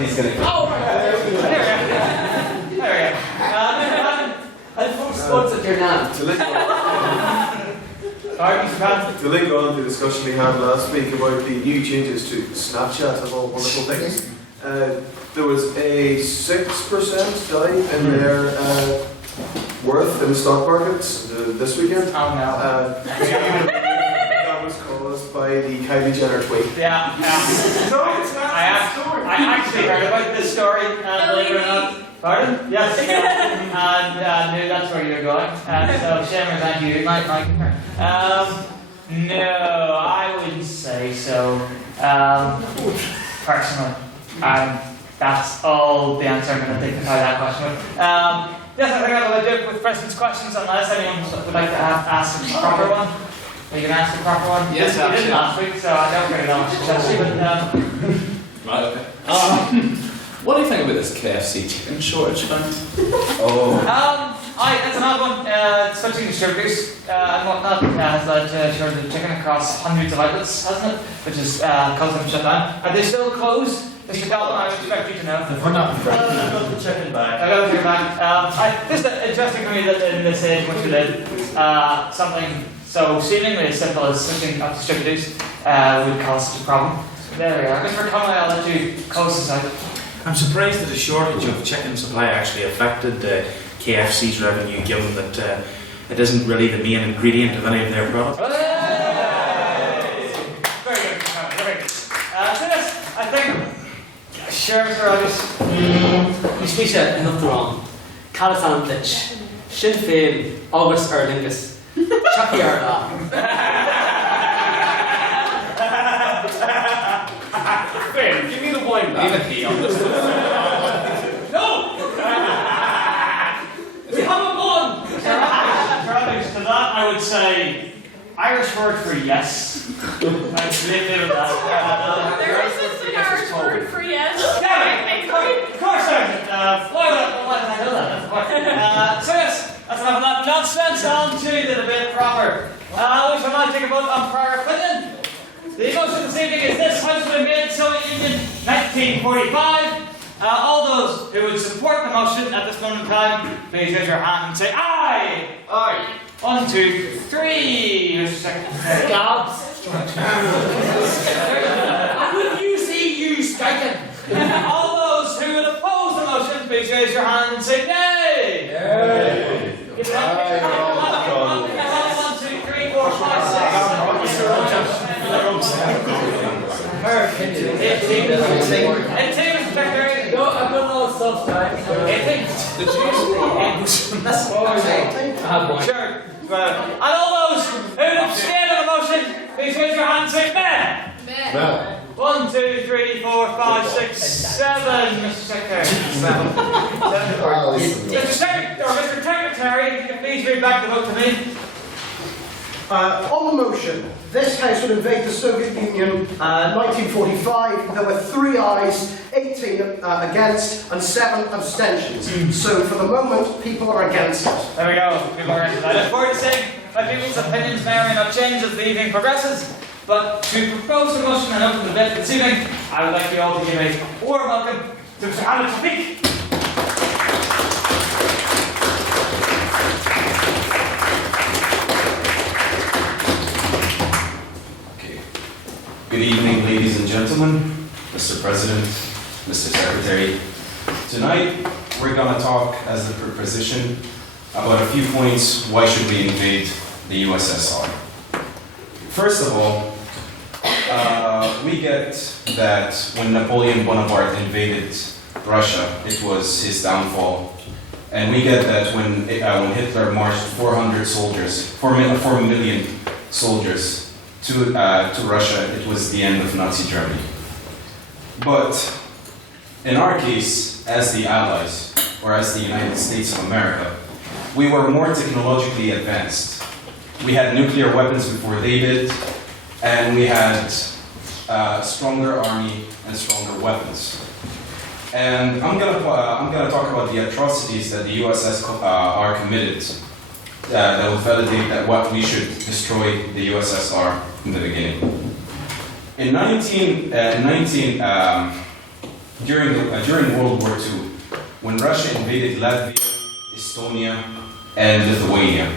He's gonna What's your name? To link on to the discussion we had last week about the new changes to Snapchat of all wonderful things, there was a 6% dive in their worth in the stock markets this weekend. Oh no. That was caused by the Kylie Jenner tweet. Yeah. No, it's not. I actually heard about this story, believe it or not. Pardon? Yes. And knew that's where you were going. So, Shammer, thank you. Mike. No, I wouldn't say so. Personally. That's all the answer I'm going to dignify that question with. Yes, I think I'll do it with President's questions, unless anyone would like to ask a proper one. Are you going to ask a proper one? Yes, you did last week, so I don't really know much successfully, but Right, okay. What do you think about this KFC chicken shortage thing? Oh. It's another one. Switching distributors and whatnot has led to a shortage of chicken across hundreds of outlets, hasn't it? Which has caused them to shut down. Are they still closed? Mr. Dalton, I would expect you to know. We're not I got the chicken back. I got the chicken back. Just interesting for me that in this age in which we live, something so seemingly as simple as switching up distributors would cause such a problem. There we are. Mr. Conway, I'll let you close this out. I'm surprised that a shortage of chicken supply actually affected KFC's revenue, given that it isn't really the main ingredient of any of their products. Hey! Very good. Very good. So this, I think, sure, Mr. Rogers. You speak nothing wrong. Calisan Ditch. Sinn Féin, August Erlingus. Chucky Arda. Give me the wine back. Even he understood. No! We haven't won! To that, I would say Irish word for yes. I'd leave it at that. There isn't an Irish word for yes. Yeah, of course there isn't. Why did I know that? So yes, that's enough of that nonsense. On to the debate proper. We shall now take a vote on prior opinion. The motion this evening is this House of Invade Soviet Union 1945. All those who would support the motion at this moment in time, please raise your hand and say aye. Aye. 1, 2, 3. Mr. Secretary. Gobs. Would you see you striking? All those who would oppose the motion, please raise your hand and say nay. Nay. 1, 2, 3, 4, 5, 6. No, I've done all the stuff, right? Sure. And all those who would abstain on the motion, please raise your hand and say nay. No. 1, 2, 3, 4, 5, 6, 7. Mr. Secretary. 7. Mr. Secretary, if you can please read back the vote to me. On the motion, this House would invade the Soviet Union 1945. There were 3 ayes, 18 against, and 7 abstentions. So for the moment, people are against it. There we go. People are against it. I look forward to seeing that people's opinions may or may not change as the evening progresses. But to propose the motion and open the debate this evening, I would like you all to give a warm welcome to Mr. Alan Tafik. Good evening, ladies and gentlemen, Mr. President, Mr. Secretary. Tonight, we're going to talk as a proposition about a few points. Why should we invade the USSR? First of all, we get that when Napoleon Bonaparte invaded Russia, it was his downfall. And we get that when Hitler marched 4 million soldiers to Russia, it was the end of Nazi Germany. But in our case, as the Allies, or as the United States of America, We were more technologically advanced. We had nuclear weapons before they did, and we had a stronger army and stronger weapons. And I'm gonna talk about the atrocities that the USS are committed that will validate that what we should destroy the USSR in the beginning. During World War II, when Russia invaded Latvia, Estonia, and Lithuania,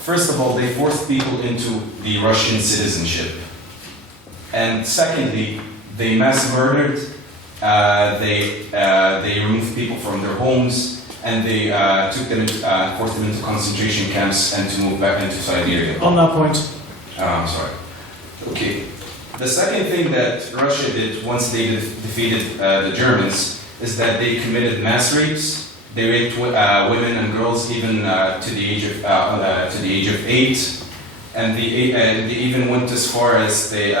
first of all, they forced people into the Russian citizenship. And secondly, they mass murdered, they removed people from their homes, and they forced them into concentration camps and to move back into Siberia. On that point. I'm sorry. Okay. The second thing that Russia did once they defeated the Germans is that they committed mass rapes. They raped women and girls even to the age of 8, and they even went as far as they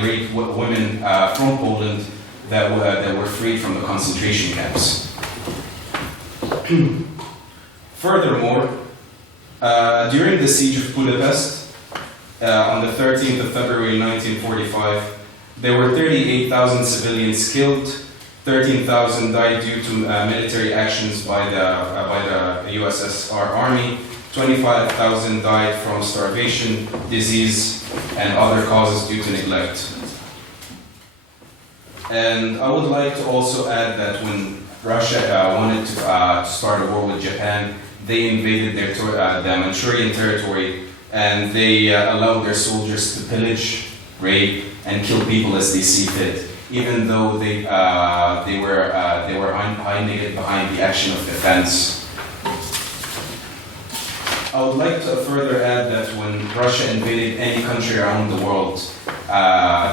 raped women from Poland that were freed from the concentration camps. Furthermore, during the siege of Budapest, on the 13th of February 1945, there were 38,000 civilians killed, 13,000 died due to military actions by the USSR Army, 25,000 died from starvation, disease, and other causes due to neglect. And I would like to also add that when Russia wanted to start a war with Japan, they invaded the Manchurian territory, and they allowed their soldiers to pillage, rape, and kill people as they see fit, even though they were hiding behind the action of defense. I would like to further add that when Russia invaded any country around the world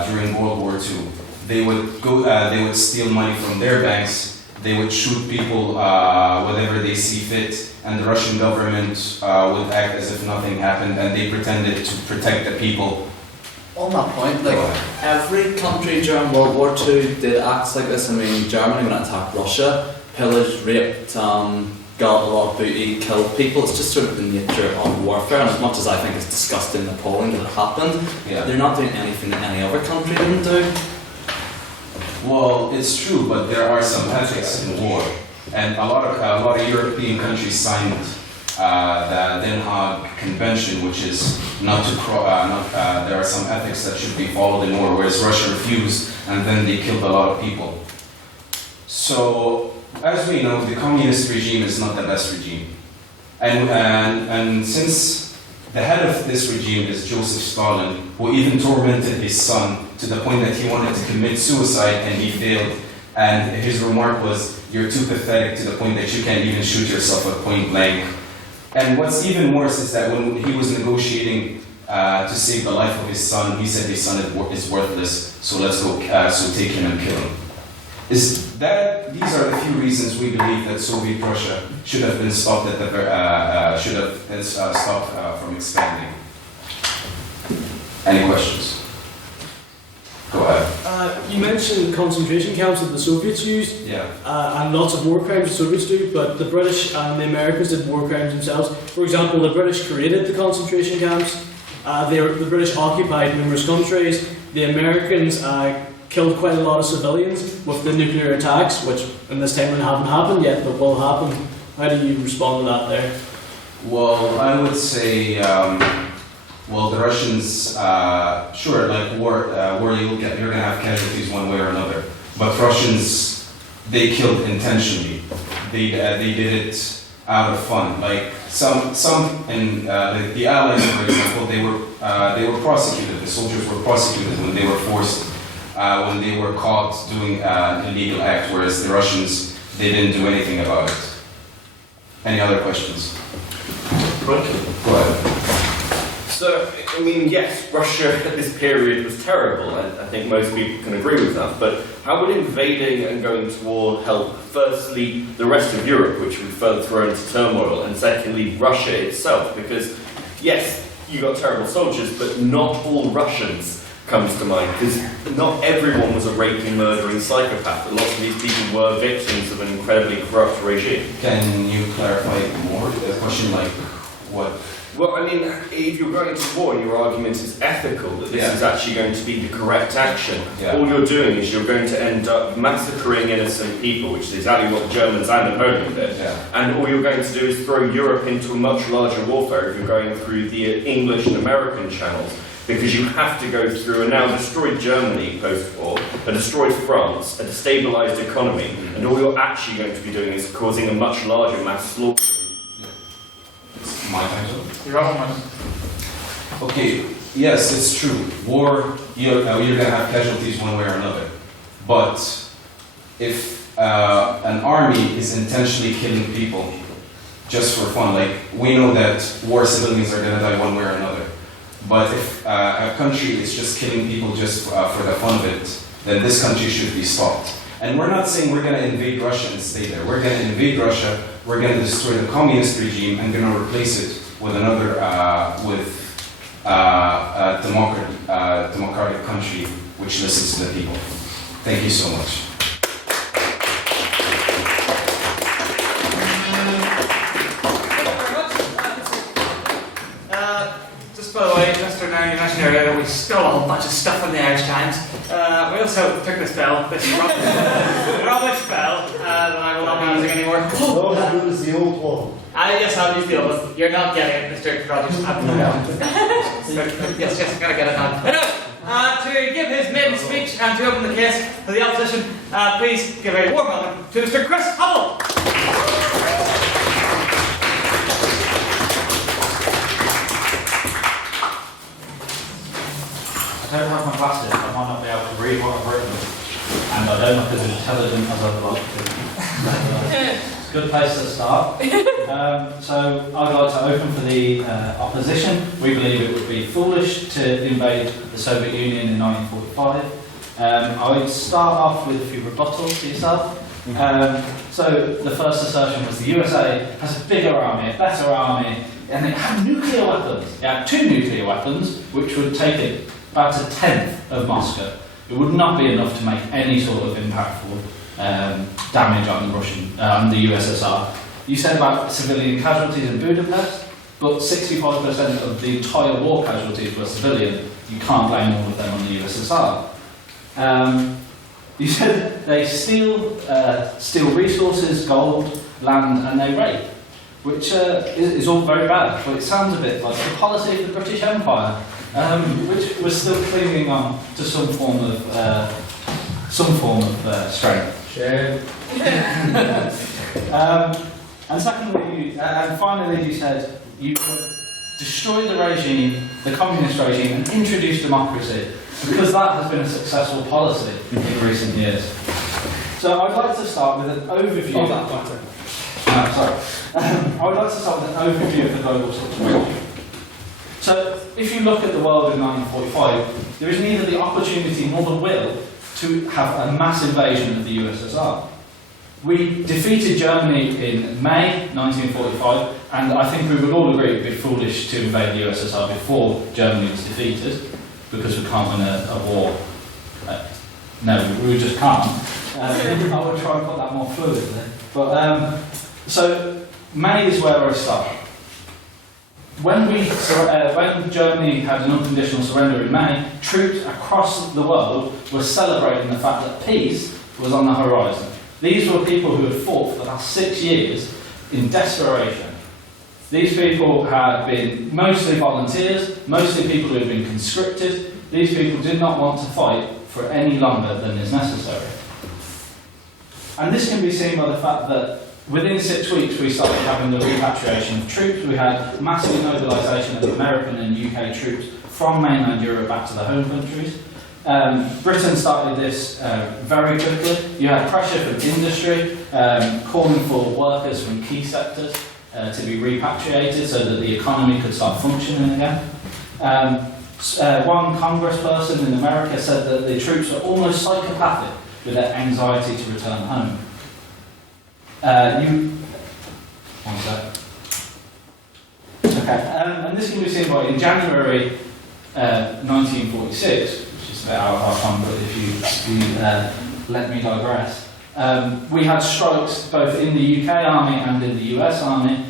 during World War II, they would steal money from their banks. They would shoot people whenever they see fit, and the Russian government would act as if nothing happened, and they pretended to protect the people. On that point, like every country during World War II did acts like this. I mean, Germany when it attacked Russia, pillaged, raped, got a lot of booty, killed people. It's just sort of the nature of warfare, and as much as I think it's disgusting and appalling that it happened, they're not doing anything that any other country didn't do. Well, it's true, but there are some ethics in war, and a lot of European countries signed the Den Haag Convention, which is not to there are some ethics that should be followed in war, whereas Russia refused, and then they killed a lot of people. So, as we know, the communist regime is not the best regime, and since the head of this regime is Joseph Stalin, who even tormented his son to the point that he wanted to commit suicide and he failed. And his remark was, "You're too pathetic to the point that you can't even shoot yourself at point blank." And what's even worse is that when he was negotiating to save the life of his son, he said his son is worthless, so let's go, so take him and kill him. These are the few reasons we believe that Soviet Russia should have been stopped stopped from expanding. Any questions? Go ahead. You mentioned concentration camps that the Soviets used, and lots of war crimes the Soviets do, but the British and the Americans did war crimes themselves. For example, the British created the concentration camps. The British occupied numerous countries. The Americans killed quite a lot of civilians with the nuclear attacks, which in this timeline haven't happened yet, but will happen. How do you respond to that there? Well, I would say, the Russians, sure, like war you're gonna have casualties one way or another. But Russians, they killed intentionally. They did it out of fun. Like some in the Allies, for example, they were prosecuted. The soldiers were prosecuted when they were forced. When they were caught doing an illegal act, whereas the Russians, they didn't do anything about it. Any other questions? Go ahead. So, I mean, yes, Russia at this period was terrible, and I think most people can agree with that, but how would invading and going to war help, firstly, the rest of Europe, which would further throw into turmoil, and secondly, Russia itself? Because, yes, you got terrible soldiers, but not all Russians comes to mind, because not everyone was a raping, murdering psychopath. Lots of these people were victims of an incredibly corrupt regime. Can you clarify more? The question like what? Well, I mean, if you're going to war and your argument is ethical, that this is actually going to be the correct action, all you're doing is you're going to end up massacring innocent people, which is exactly what the Germans and Napoleon did. And all you're going to do is throw Europe into a much larger warfare if you're going through the English and American channels, because you have to go through a now destroyed Germany post-war, a destroyed France, a destabilised economy, and all you're actually going to be doing is causing a much larger mass slaughter. My time zone? You're on. Okay, yes, it's true. War, you're going to have casualties one way or another. But if an army is intentionally killing people just for fun, like we know that war civilians are going to die one way or another. But if a country is just killing people just for the fun of it, then this country should be stopped. And we're not saying we're going to invade Russia and stay there. We're going to invade Russia, we're going to destroy the communist regime and going to replace it with another, democratic country which listens to the people. Thank you so much. Just by the way, Mr. Now, you mentioned earlier that we stole a whole bunch of stuff from the Irish Times. We also took this bell, this rubbish bell, that I will not be using anymore. All I do is the old one. Yes, I'll use the old one. You're not getting it, Mr. Rogers. Yes, gotta get it now. Anyway, to give his maiden speech and to open the case for the opposition, please give a warm welcome to Mr. Chris Hubble. I don't have my glasses, I might not be able to read what I've written, and I don't look as intelligent as I'd like to. It's a good place to start. So I'd like to open for the opposition. We believe it would be foolish to invade the Soviet Union in 1945. I would start off with a few rebuttals to yourself. So the first assertion was the USA has a bigger army, a better army, and it had nuclear weapons. It had 2 nuclear weapons, which would take it about a tenth of Moscow. It would not be enough to make any sort of impactful damage on the USSR. You said about civilian casualties in Budapest, but 65% of the entire war casualties were civilian. You can't blame all of them on the USSR. You said they steal resources, gold, land, and they rape, which is all very bad, but it sounds a bit like the policy of the British Empire, which was still clinging on to some form of strength. Sure. And secondly, and finally, you said you could destroy the regime, the communist regime, and introduce democracy, because that has been a successful policy in recent years. So I'd like to start with an overview. Of that matter. I would like to start with an overview of the global situation. So, if you look at the world in 1945, there is neither the opportunity nor the will to have a mass invasion of the USSR. We defeated Germany in May 1945, and I think we would all agree it would be foolish to invade the USSR before Germany was defeated, because we can't win a war. No, we just can't. I would try and put that more fluidly. But, so, May is where I start. When Germany had an unconditional surrender in May, troops across the world were celebrating the fact that peace was on the horizon. These were people who had fought for the last 6 years in desperation. These people had been mostly volunteers, mostly people who had been conscripted. These people did not want to fight for any longer than is necessary. And this can be seen by the fact that within 6 weeks we started having the repatriation of troops. We had massive mobilisation of American and UK troops from mainland Europe back to the home countries. Britain started this very quickly. You had pressure from industry, calling for workers from key sectors to be repatriated so that the economy could start functioning again. One congressperson in America said that the troops are almost psychopathic with their anxiety to return home. One sec. Okay, and this can be seen by in January 1946, which bit out of our comfort if you let me digress. We had strikes both in the UK Army and in the US Army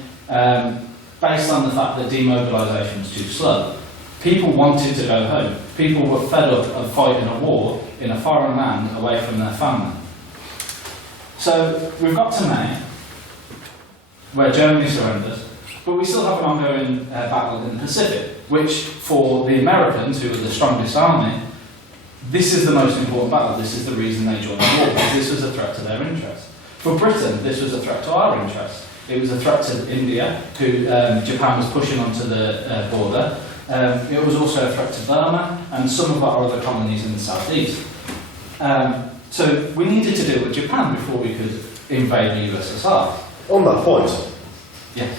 based on the fact that demobilisation was too slow. People wanted to go home. People were fed up of fighting a war in a foreign land away from their family. So we've got to May, where Germany surrenders, but we still have an ongoing battle in the Pacific, which for the Americans, who were the strongest army, this is the most important battle. This is the reason they joined the war, because this was a threat to their interests. For Britain, this was a threat to our interests. It was a threat to India, who Japan was pushing onto the border. It was also a threat to Burma and some of our other colonies in the southeast. So we needed to deal with Japan before we could invade the USSR. On that point, Yes.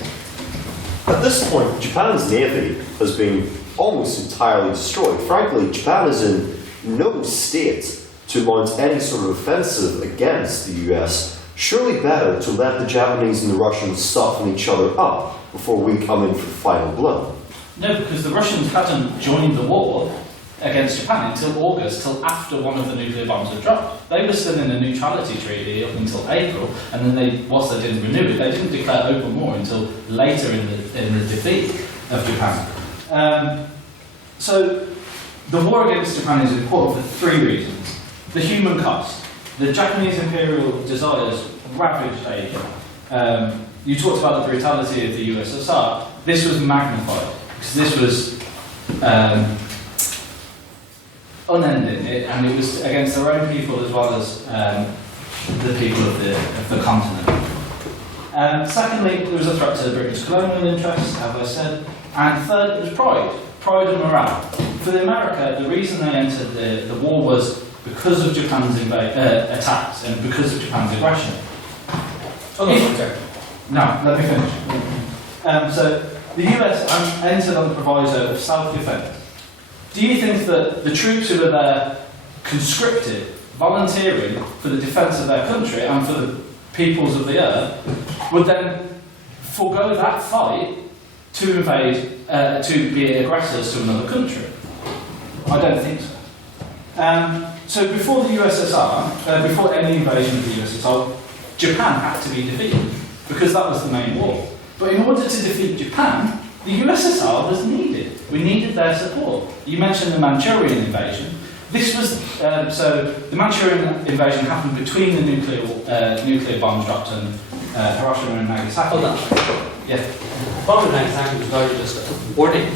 at this point, Japan's navy has been almost entirely destroyed. Frankly, Japan is in no state to mount any sort of offensive against the US. Surely better to let the Japanese and the Russians soften each other up before we come in for the final blow. No, because the Russians hadn't joined the war against Japan until August, till after one of the nuclear bombs had dropped. They were still in a neutrality treaty up until April, and then they didn't renew it, they didn't declare open war until later in the defeat of Japan. So the war against Japan is important for three reasons. The human cost. The Japanese imperial desires ravaged Asia. You talked about the brutality of the USSR. This was magnified, because this was unending, and it was against their own people as well as the people of the continent. Secondly, there was a threat to the British colonial interests, as I said. And third, it was pride and morale. For the America, the reason they entered the war was because of Japan's attacks and because of Japan's aggression. No, let me finish. So the US entered on the proviso of self-defense. Do you think that the troops who were there conscripted, volunteering for the defence of their country and for the peoples of the earth, would then forego that fight to invade, to be aggressors to another country? I don't think so. So before the USSR, before any invasion of the USSR, Japan had to be defeated, because that was the main war. But in order to defeat Japan, the USSR was needed. We needed their support. You mentioned the Manchurian invasion. This was, so the Manchurian invasion happened between the nuclear bombs dropped on Hiroshima and Nagasaki. Hold on. Yeah. Bomb in Nagasaki was largely just a warning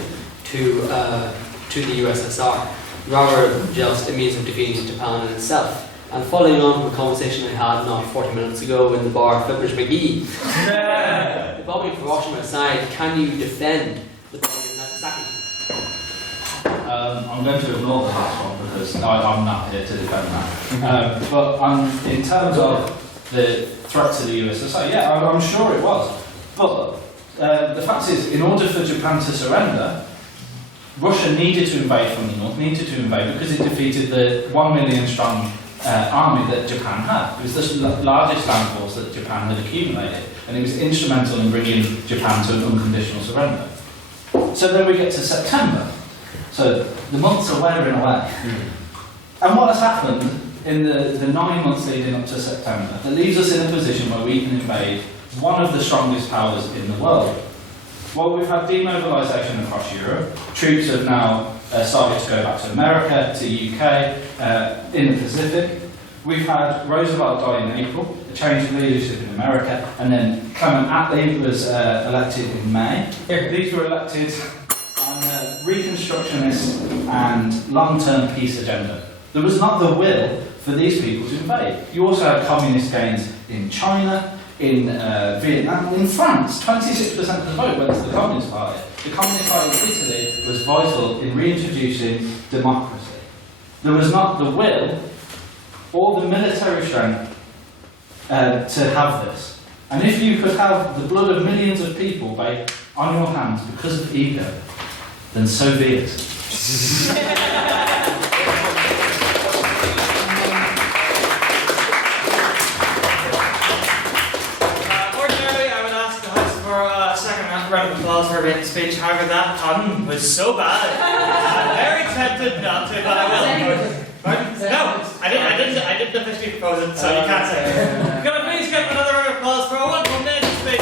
to the USSR, rather just a means of defeating Japan in itself. And following on from a conversation I had now 40 minutes ago in the bar Flippers McGee, the bombing of Hiroshima aside, can you defend the bombing of Nagasaki? I'm going to ignore the last one because I'm not here to defend that. But in terms of the threat to the USSR, yeah, I'm sure it was. But the fact is, in order for Japan to surrender, Russia needed to invade from the north, needed to invade because it defeated the 1 million strong army that Japan had. It was the largest land force that Japan had accumulated, and it was instrumental in bringing Japan to an unconditional surrender. So then we get to September. So the months are wearing away. And what has happened in the 9 months leading up to September that leaves us in a position where we can invade one of the strongest powers in the world? Well, we've had demobilisation across Europe. Troops have now started to go back to America, to UK, in the Pacific. We've had Roosevelt die in April, a change of leadership in America, and then Clement Attlee was elected in May. These were elected on a reconstructionist and long-term peace agenda. There was not the will for these people to invade. You also had communist gains in China, in Vietnam, in France. 26% of the vote went to the Communist Party. The Communist Party in Italy was vital in reintroducing democracy. There was not the will or the military strength to have this. And if you could have the blood of millions of people on your hands because of ego, then so be it. Ordinarily, I would ask the House for a second round of applause for written speech, however that pun was so bad. I'm very tempted not to, but I will. No, I didn't officially propose it, so you can't say it. Can I please get another round of applause for a wonderful native speech?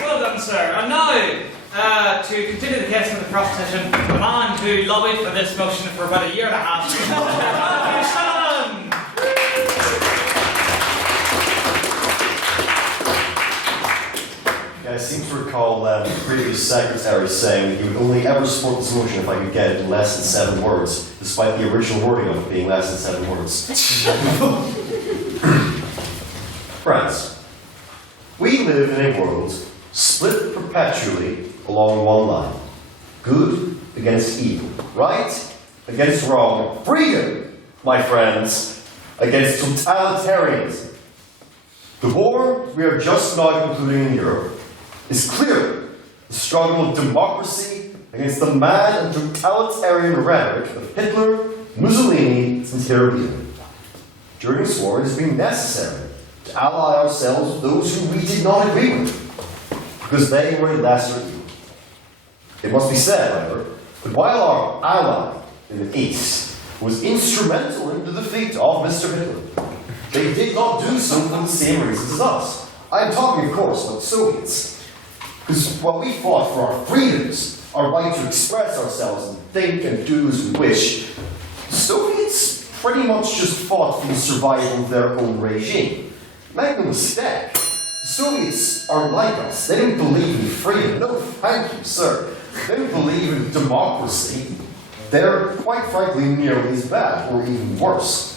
Well done, sir. And now, to continue the case of the proposition, the man who lobbied for this motion for about a year and a half. I seem to recall the previous secretary saying he would only ever support this motion if I could get it in less than 7 words, despite the original wording of it being less than 7 words. Friends, we live in a world split perpetually along one line. Good against evil. Right against wrong. Freedom, my friends, against totalitarianism. The war we are just now concluding in Europe is clearly the struggle of democracy against the mad and totalitarian rhetoric of Hitler, Mussolini, and Hitler. During this war, it has been necessary to ally ourselves with those who we did not agree with, because they were a lesser evil. It must be said, however, that while our ally in the East was instrumental in the defeat of Mr. Hitler, they did not do so for the same reasons as us. I am talking, of course, about the Soviets. Because while we fought for our freedoms, our right to express ourselves and think and do as we wish, the Soviets pretty much just fought for the survival of their own regime. Make no mistake, the Soviets aren't like us. They didn't believe in freedom. No, thank you, sir. They didn't believe in democracy. They're, quite frankly, nearly as bad, or even worse.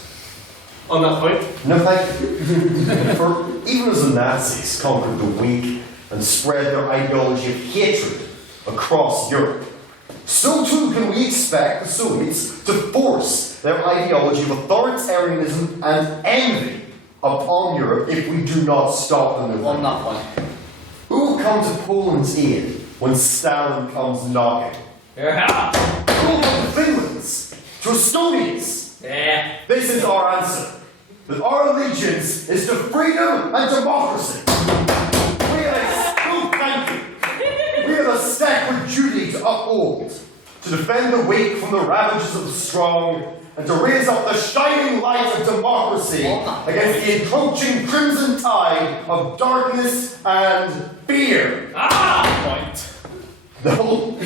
On that point? No, thank you. For even as the Nazis conquered the weak and spread their ideology of hatred across Europe, so too can we expect the Soviets to force their ideology of authoritarianism and envy upon Europe if we do not stop them. On that point. Who will come to Poland's aid when Stalin comes knocking? Who will come to Finland's? To Estonians? This is our answer. That our allegiance is to freedom and democracy. We have a sacred duty to uphold, to defend the weak from the ravages of the strong, and to raise up the shining light of democracy against the encroaching crimson tide of darkness and fear. Point. No.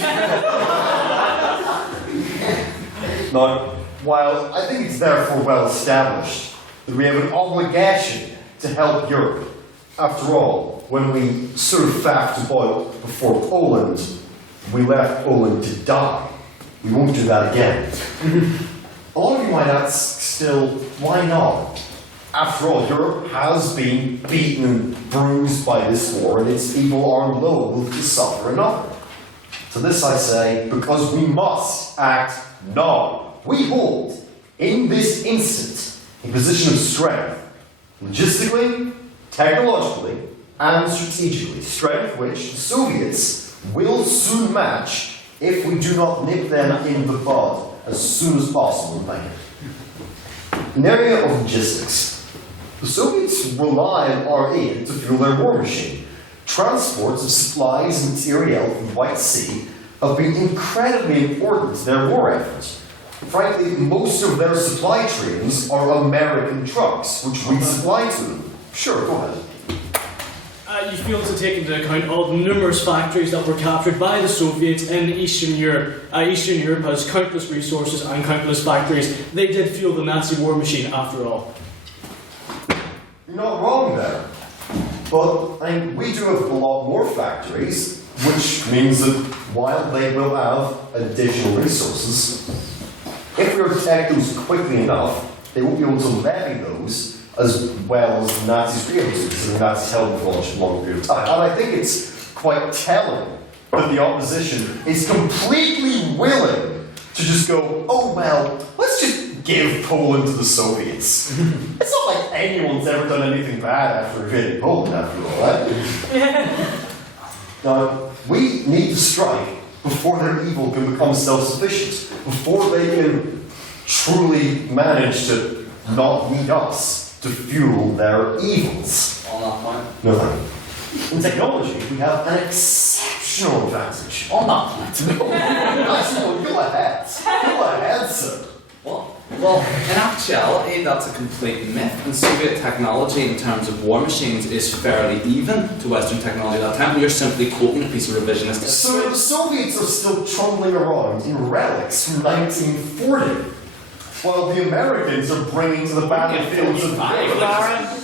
Now, while I think it's therefore well established that we have an obligation to help Europe, after all, when we sort of faffed about before Poland, we left Poland to die. We won't do that again. A lot of you might ask still, why not? After all, Europe has been beaten and bruised by this war, and its people are loath to suffer another. To this I say, because we must act now. We hold, in this instant, a position of strength, logistically, technologically, and strategically. Strength which the Soviets will soon match if we do not nip them in the bud as soon as possible. In the area of logistics, the Soviets rely on our aid to fuel their war machine. Transports of supplies and materiel from the White Sea have been incredibly important to their war efforts. Frankly, most of their supply trains are American trucks, which we supply to them. Sure, go ahead. You failed to take into account all the numerous factories that were captured by the Soviets in Eastern Europe. Eastern Europe has countless resources and countless factories. They did fuel the Nazi war machine, after all. You're not wrong there. But we do have a lot more factories, which means that while they will have additional resources, if we protect those quickly enough, they won't be able to levy those as well as the Nazis were able to, because the Nazis held them for such a long period of time. And I think it's quite telling that the opposition is completely willing to just go, oh well, let's just give Poland to the Soviets. It's not like anyone's ever done anything bad after invading Poland, after all, right? Now, we need to strike before their evil can become self-sufficient, before they can truly manage to not need us. to fuel their evils. On that point. No thank you. In technology, we have an exceptional advantage. On that point. No, go ahead. Go ahead, sir. What? Well, in actuality, that's a complete myth. And Soviet technology, in terms of war machines, is fairly even to Western technology at that time. You're simply quoting a piece of revisionist history. So the Soviets are still trundling around in relics from 1940, while the Americans are bringing to the battlefields of Europe.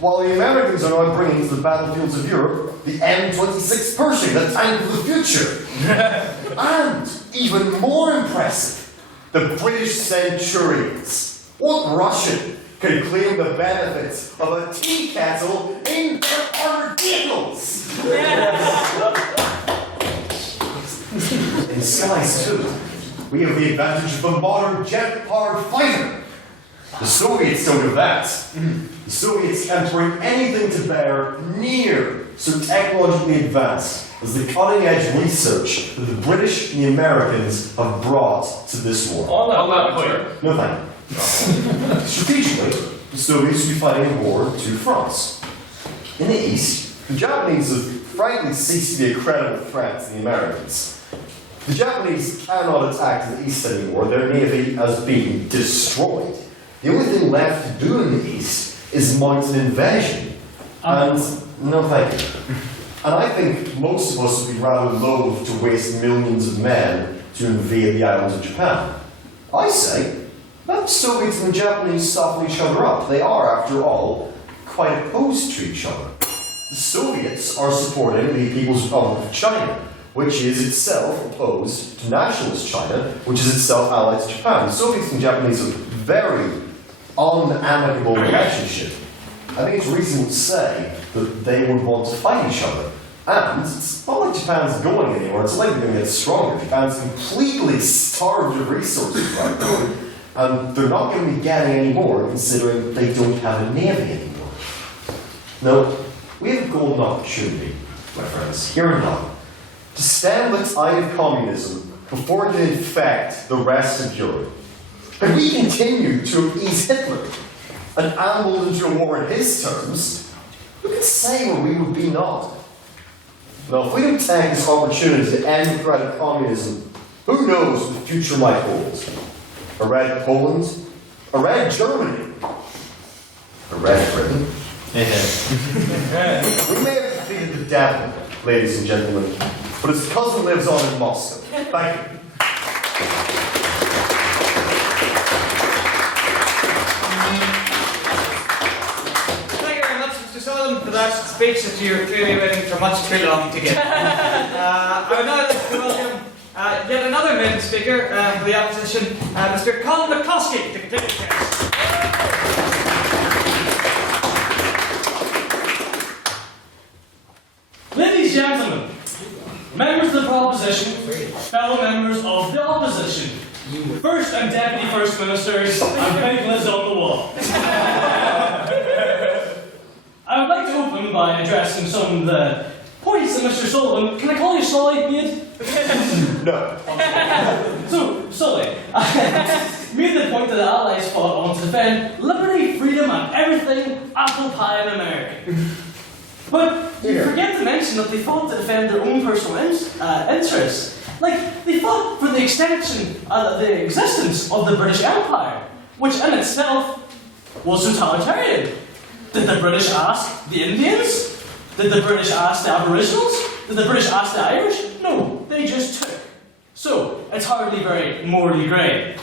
While the Americans are now bringing to the battlefields of Europe the M26 Pershing, the tank of the future. And, even more impressive, the British Centurions. What Russian could claim the benefits of a tea kettle in their armored vehicles? In skies, too, we have the advantage of a modern jet-powered fighter. The Soviets don't have that. The Soviets can't bring anything to bear near so technologically advanced as the cutting-edge research that the British and the Americans have brought to this war. On that point. No thank you. Strategically, the Soviets will be fighting a war on two fronts. In the East, the Japanese have frankly ceased to be a credible threat to the Americans. The Japanese cannot attack the East anymore. Their navy has been destroyed. The only thing left to do in the East is mount an invasion. And no thank you. And I think most of us would be rather loath to waste millions of men to invade the islands of Japan. I say, let the Soviets and the Japanese soften each other up. They are, after all, quite opposed to each other. The Soviets are supporting the People's Republic of China, which is itself opposed to Nationalist China, which is itself allied to Japan. The Soviets and the Japanese have a very unamicable relationship. I think it's reasonable to say that they would want to fight each other. And it's not like Japan's going anywhere, it's like they're going to get stronger. Japan's completely starved of resources right now. And they're not going to be getting any more, considering they don't have a navy anymore. No, we have a golden opportunity, my friends, here and now, to stem the tide of communism before it can infect the rest of Europe. If we continue to appease Hitler and amble into a war in his terms, who can say where we would be not? Now, if we don't take this opportunity to end the threat of communism, who knows what the future might hold? A red Poland? A red Germany? A red Britain? We may have defeated the devil, ladies and gentlemen, but his cousin lives on in Moscow. Thank you. For that speech that you're clearly waiting for much too long to get. I would now like to welcome yet another main speaker for the opposition, Mr. Colin McCloskey, to continue the case. Ladies and gentlemen, members of the proposition, fellow members of the opposition, First and Deputy First Ministers, and Big Liz on the wall. I would like to open by addressing some of the points that Mr. Sullivan, can I call you Sully, made? No. So, Sully, made the point that the Allies fought on to defend liberty, freedom, and everything apple pie in America. But you forget to mention that they fought to defend their own personal interests. Like, they fought for the extension, the existence of the British Empire, which in itself was totalitarian. Did the British ask the Indians? Did the British ask the Aboriginals? Did the British ask the Irish? No, they just took. So, it's hardly very morally grey.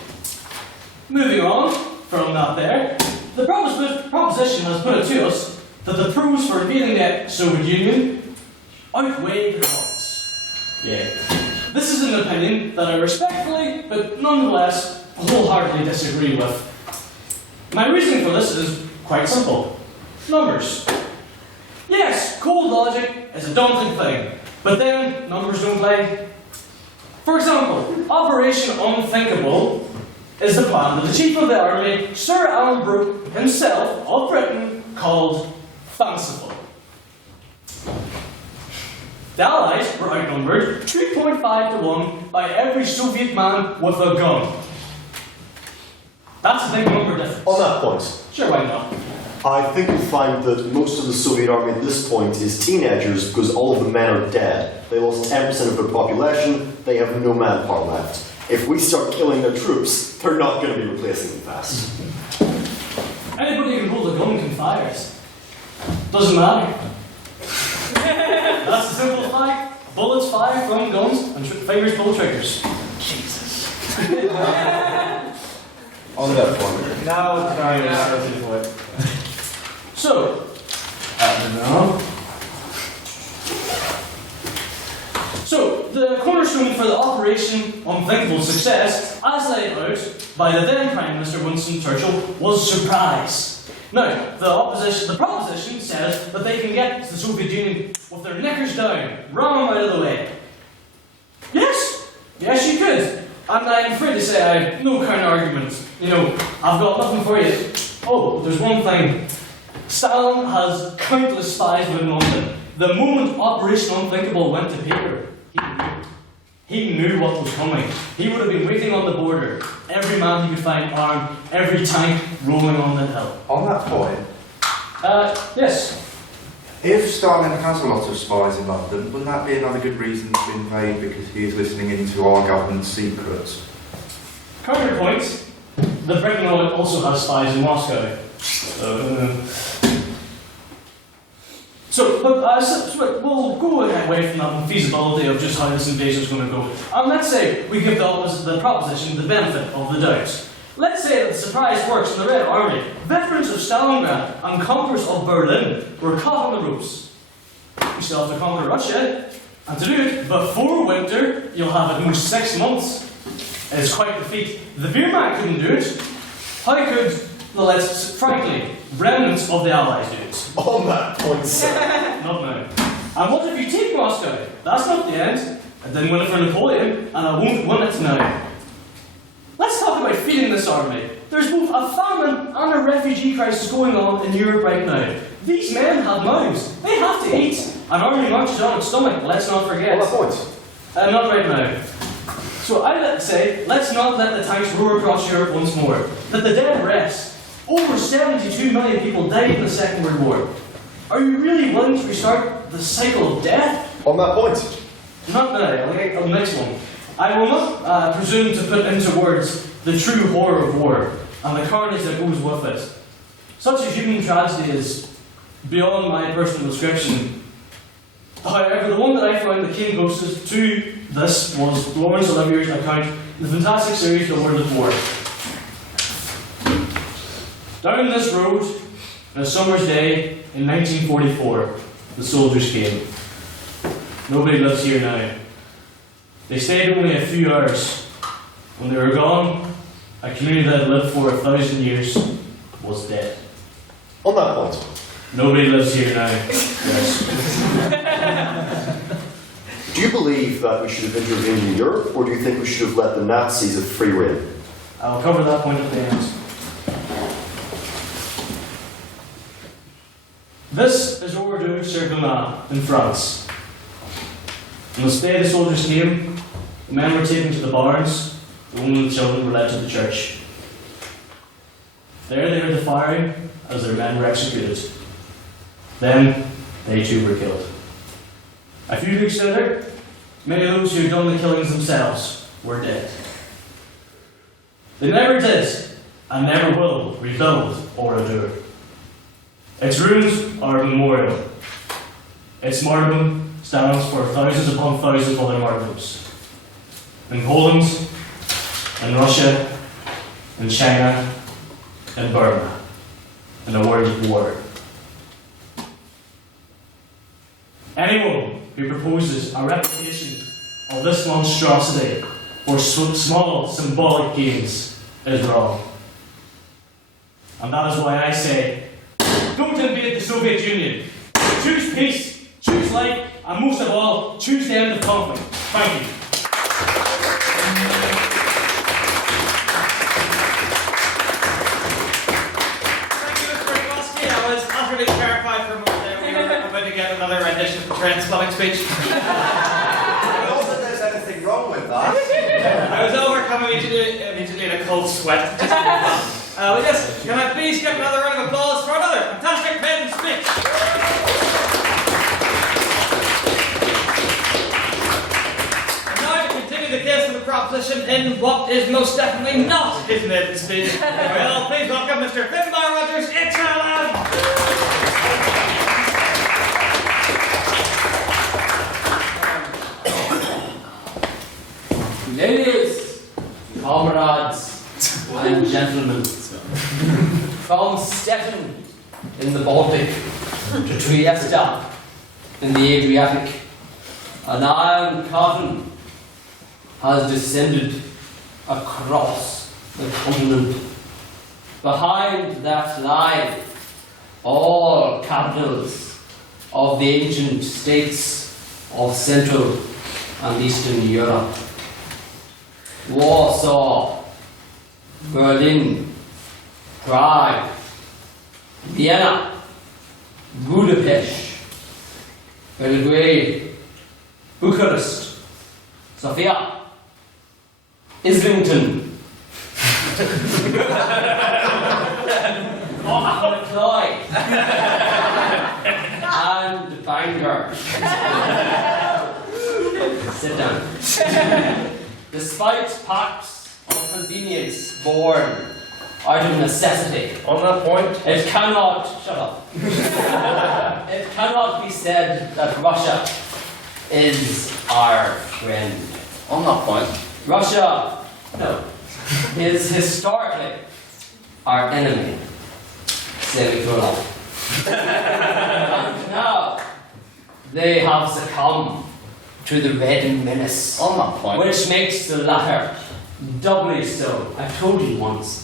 Moving on from that there, the proposition has put it to us that the pros for invading the Soviet Union outweigh the cons. Yeah. This is an opinion that I respectfully, but nonetheless, wholeheartedly disagree with. My reasoning for this is quite simple. Numbers. Yes, cold logic is a daunting thing, but then numbers don't lie. For example, Operation Unthinkable is the plan that the Chief of the Army, Sir Alan Brooke himself of Britain, called fanciful. The Allies were outnumbered 2.5 to 1 by every Soviet man with a gun. That's a big number difference. On that point, Sure, why not? I think you'll find that most of the Soviet army at this point is teenagers because all of the men are dead. They lost 10% of their population, they have no manpower left. If we start killing their troops, they're not going to be replacing them fast. Anybody who can hold a gun can fire it. Doesn't matter. That's the simple fact. Bullets fire from guns and fingers pull triggers. Jesus. On that point. Now, sorry, So, So, the cornerstone for the Operation Unthinkable Success, as laid out by the then Prime Minister Winston Churchill, was surprise. Now, the proposition says that they can get the Soviet Union with their knickers down, ram them out of the way. Yes, you could. And I'm afraid to say I have no counter-argument. You know, I've got nothing for you. Oh, there's one thing. Stalin has countless spies within London. The moment Operation Unthinkable went to paper, he knew what was coming. He would have been waiting on the border. Every man he could find armed, every tank rolling on the hill. On that point, yes. if Stalin has a lot of spies in London, wouldn't that be another good reason to invade because he is listening into our government's secrets? Counterpoint, the Britain also has spies in Moscow. We'll go away from that feasibility of just how this invasion is going to go. And let's say we give the proposition the benefit of the doubt. Let's say that the surprise works in the Red Army. Veterans of Stalingrad and conquerors of Berlin were caught on the ropes. We still have to conquer Russia, and to do it before winter, you'll have at most 6 months. It's quite the feat. The Wehrmacht couldn't do it. How could, frankly, remnants of the Allies do it? On that point, sir. Not now. And what if you take Moscow? That's not the end. I didn't win it for Napoleon, and I won't win it now. Let's talk about feeding this army. There's both a famine and a refugee crisis going on in Europe right now. These men have mouths. They have to eat. An army marches on its stomach, let's not forget. On that point. Not right now. So I'd say, let's not let the tanks roar across Europe once more. Let the dead rest. Over 72 million people died in the Second World War. Are you really willing to restart the cycle of death? On that point. Not now, the next one. I will not presume to put into words the true horror of war and the carnage that goes with it. Such a human tragedy is beyond my personal description. However, the one that I found that came closest to this was Laurence Olivier's account in the fantastic series The World of War. Down this road, on a summer's day in 1944, the soldiers came. Nobody lives here now. They stayed only a few hours. When they were gone, a community that had lived for 1,000 years was dead. On that point. Nobody lives here now. Yes. Do you believe that we should have intervened in Europe, or do you think we should have let the Nazis have free rein? I'll cover that point at the end. This is Ordu-sur-Glane in France. On this day the soldiers came, the men were taken to the barns, the women and the children were led to the church. There they heard the firing as their men were executed. Then they too were killed. A few weeks later, many of those who had done the killings themselves were dead. They never did, and never will, rebuild Oradour. Its ruins are a memorial. Its martyrdom stands for thousands upon thousands of other martyrdoms. In Poland, in Russia, in China, in Burma, in a world of war. Anyone who proposes a replication of this monstrosity for small symbolic gains is wrong. And that is why I say, don't invade the Soviet Union. Choose peace, choose life, and most of all, choose the end of conflict. Thank you. Thank you, Mr. Rikowski. I was utterly terrified for a moment there. We were about to get another rendition of the Trent's plumbing speech. I don't think there's anything wrong with that. I was overcome immediately in a cold sweat. With this, can I please get another round of applause for another fantastic maiden speech? And now to continue the case of the proposition in what is most definitely not his maiden speech, well, please welcome Mr. Finbar Rogers, Ladies, comrades, and gentlemen, from Stettin in the Baltic to Trieste in the Adriatic, an iron curtain has descended across the continent. Behind that lie all capitals of the ancient states of Central and Eastern Europe. Warsaw, Berlin, Prague, Vienna, Budapest, Belgrade, Bucharest, Sofia, Islington, Cloyd, and Bangor. Sit down. Despite pacts of convenience born out of necessity. On that point, it cannot, shut up. It cannot be said that Russia is our friend. On that point. Russia, no, is historically our enemy. Semicolon. And now they have succumbed to the Red Menace. On that point. Which makes the latter doubly so. I told you once.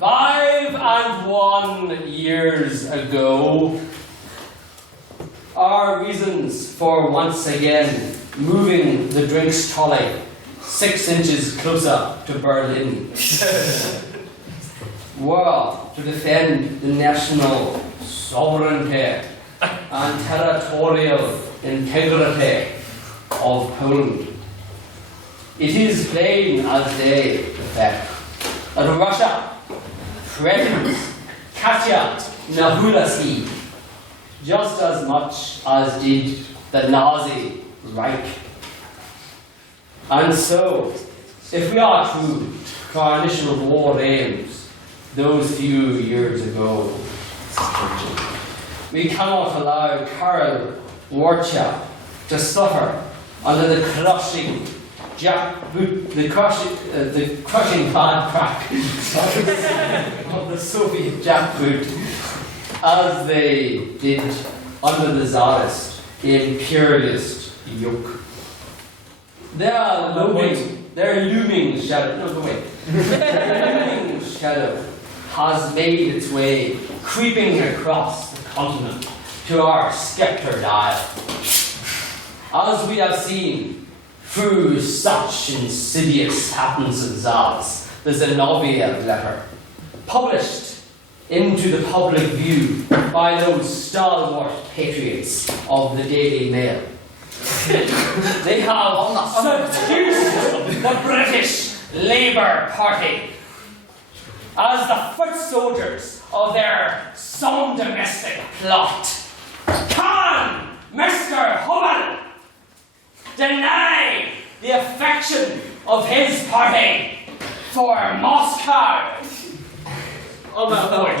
5 years ago, our reasons for once again moving the drinks trolley 6 inches closer to Berlin were to defend the national sovereignty and territorial integrity of Poland. It is plain as day, in fact, that Russia threatens Katya Nahulaski just as much as did the Nazi Reich. And so, if we are true to our initial war aims those few years ago, we cannot allow Karol Wojtyła to suffer under the crushing bad crack of the Soviet jackboot as they did under the Tsarist, the imperialist yoke. Their looming shadow has made its way creeping across the continent to our scepter dial. As we have seen through such insidious happenings as the Zinoviev letter, published into the public view by those stalwart patriots of the Daily Mail. They have seduced the British Labour Party as the foot soldiers of their some domestic plot. Can Mr. Hummel deny the affection of his party for Moscow? On that point.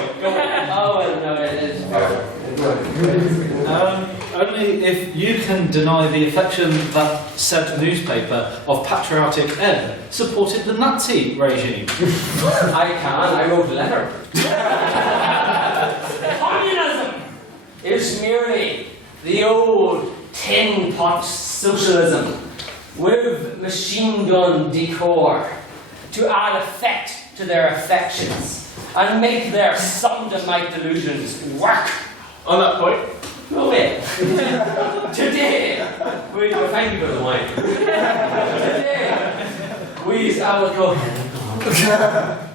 Only if you can deny the affection that said newspaper of patriotic M supported the Nazi regime. I can, I wrote a letter. Communism is merely the old tin pot socialism with machine gun decor to add effect to their affections and make their sodomite delusions work. On that point. No way. Today, thank you for the wine. Today, I will go ahead.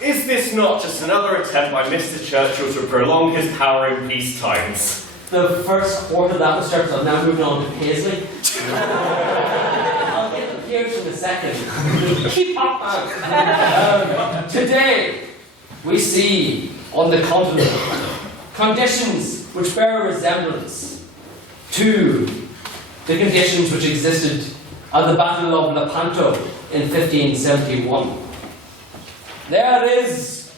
Is this not just another attempt by Mr. Churchill to prolong his power in peace times? The first quarter of that was Churchill, now moving on to Paisley. I'll get the peers from the second. Keep up, man. Today, we see on the continent conditions which bear resemblance to the conditions which existed at the Battle of Lepanto in 1571. There is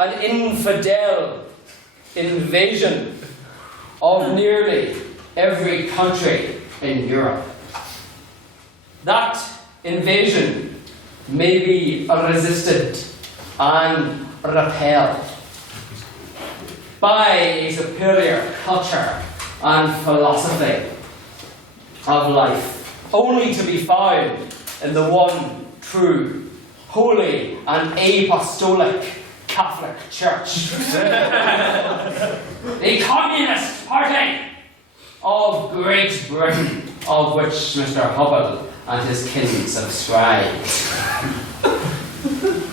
an infidel invasion of nearly every country in Europe. That invasion may be resisted and repelled by a superior culture and philosophy of life, only to be found in the one true, holy and apostolic Catholic Church. The Communist Party of Great Britain, of which Mr. Hubble and his kin subscribe.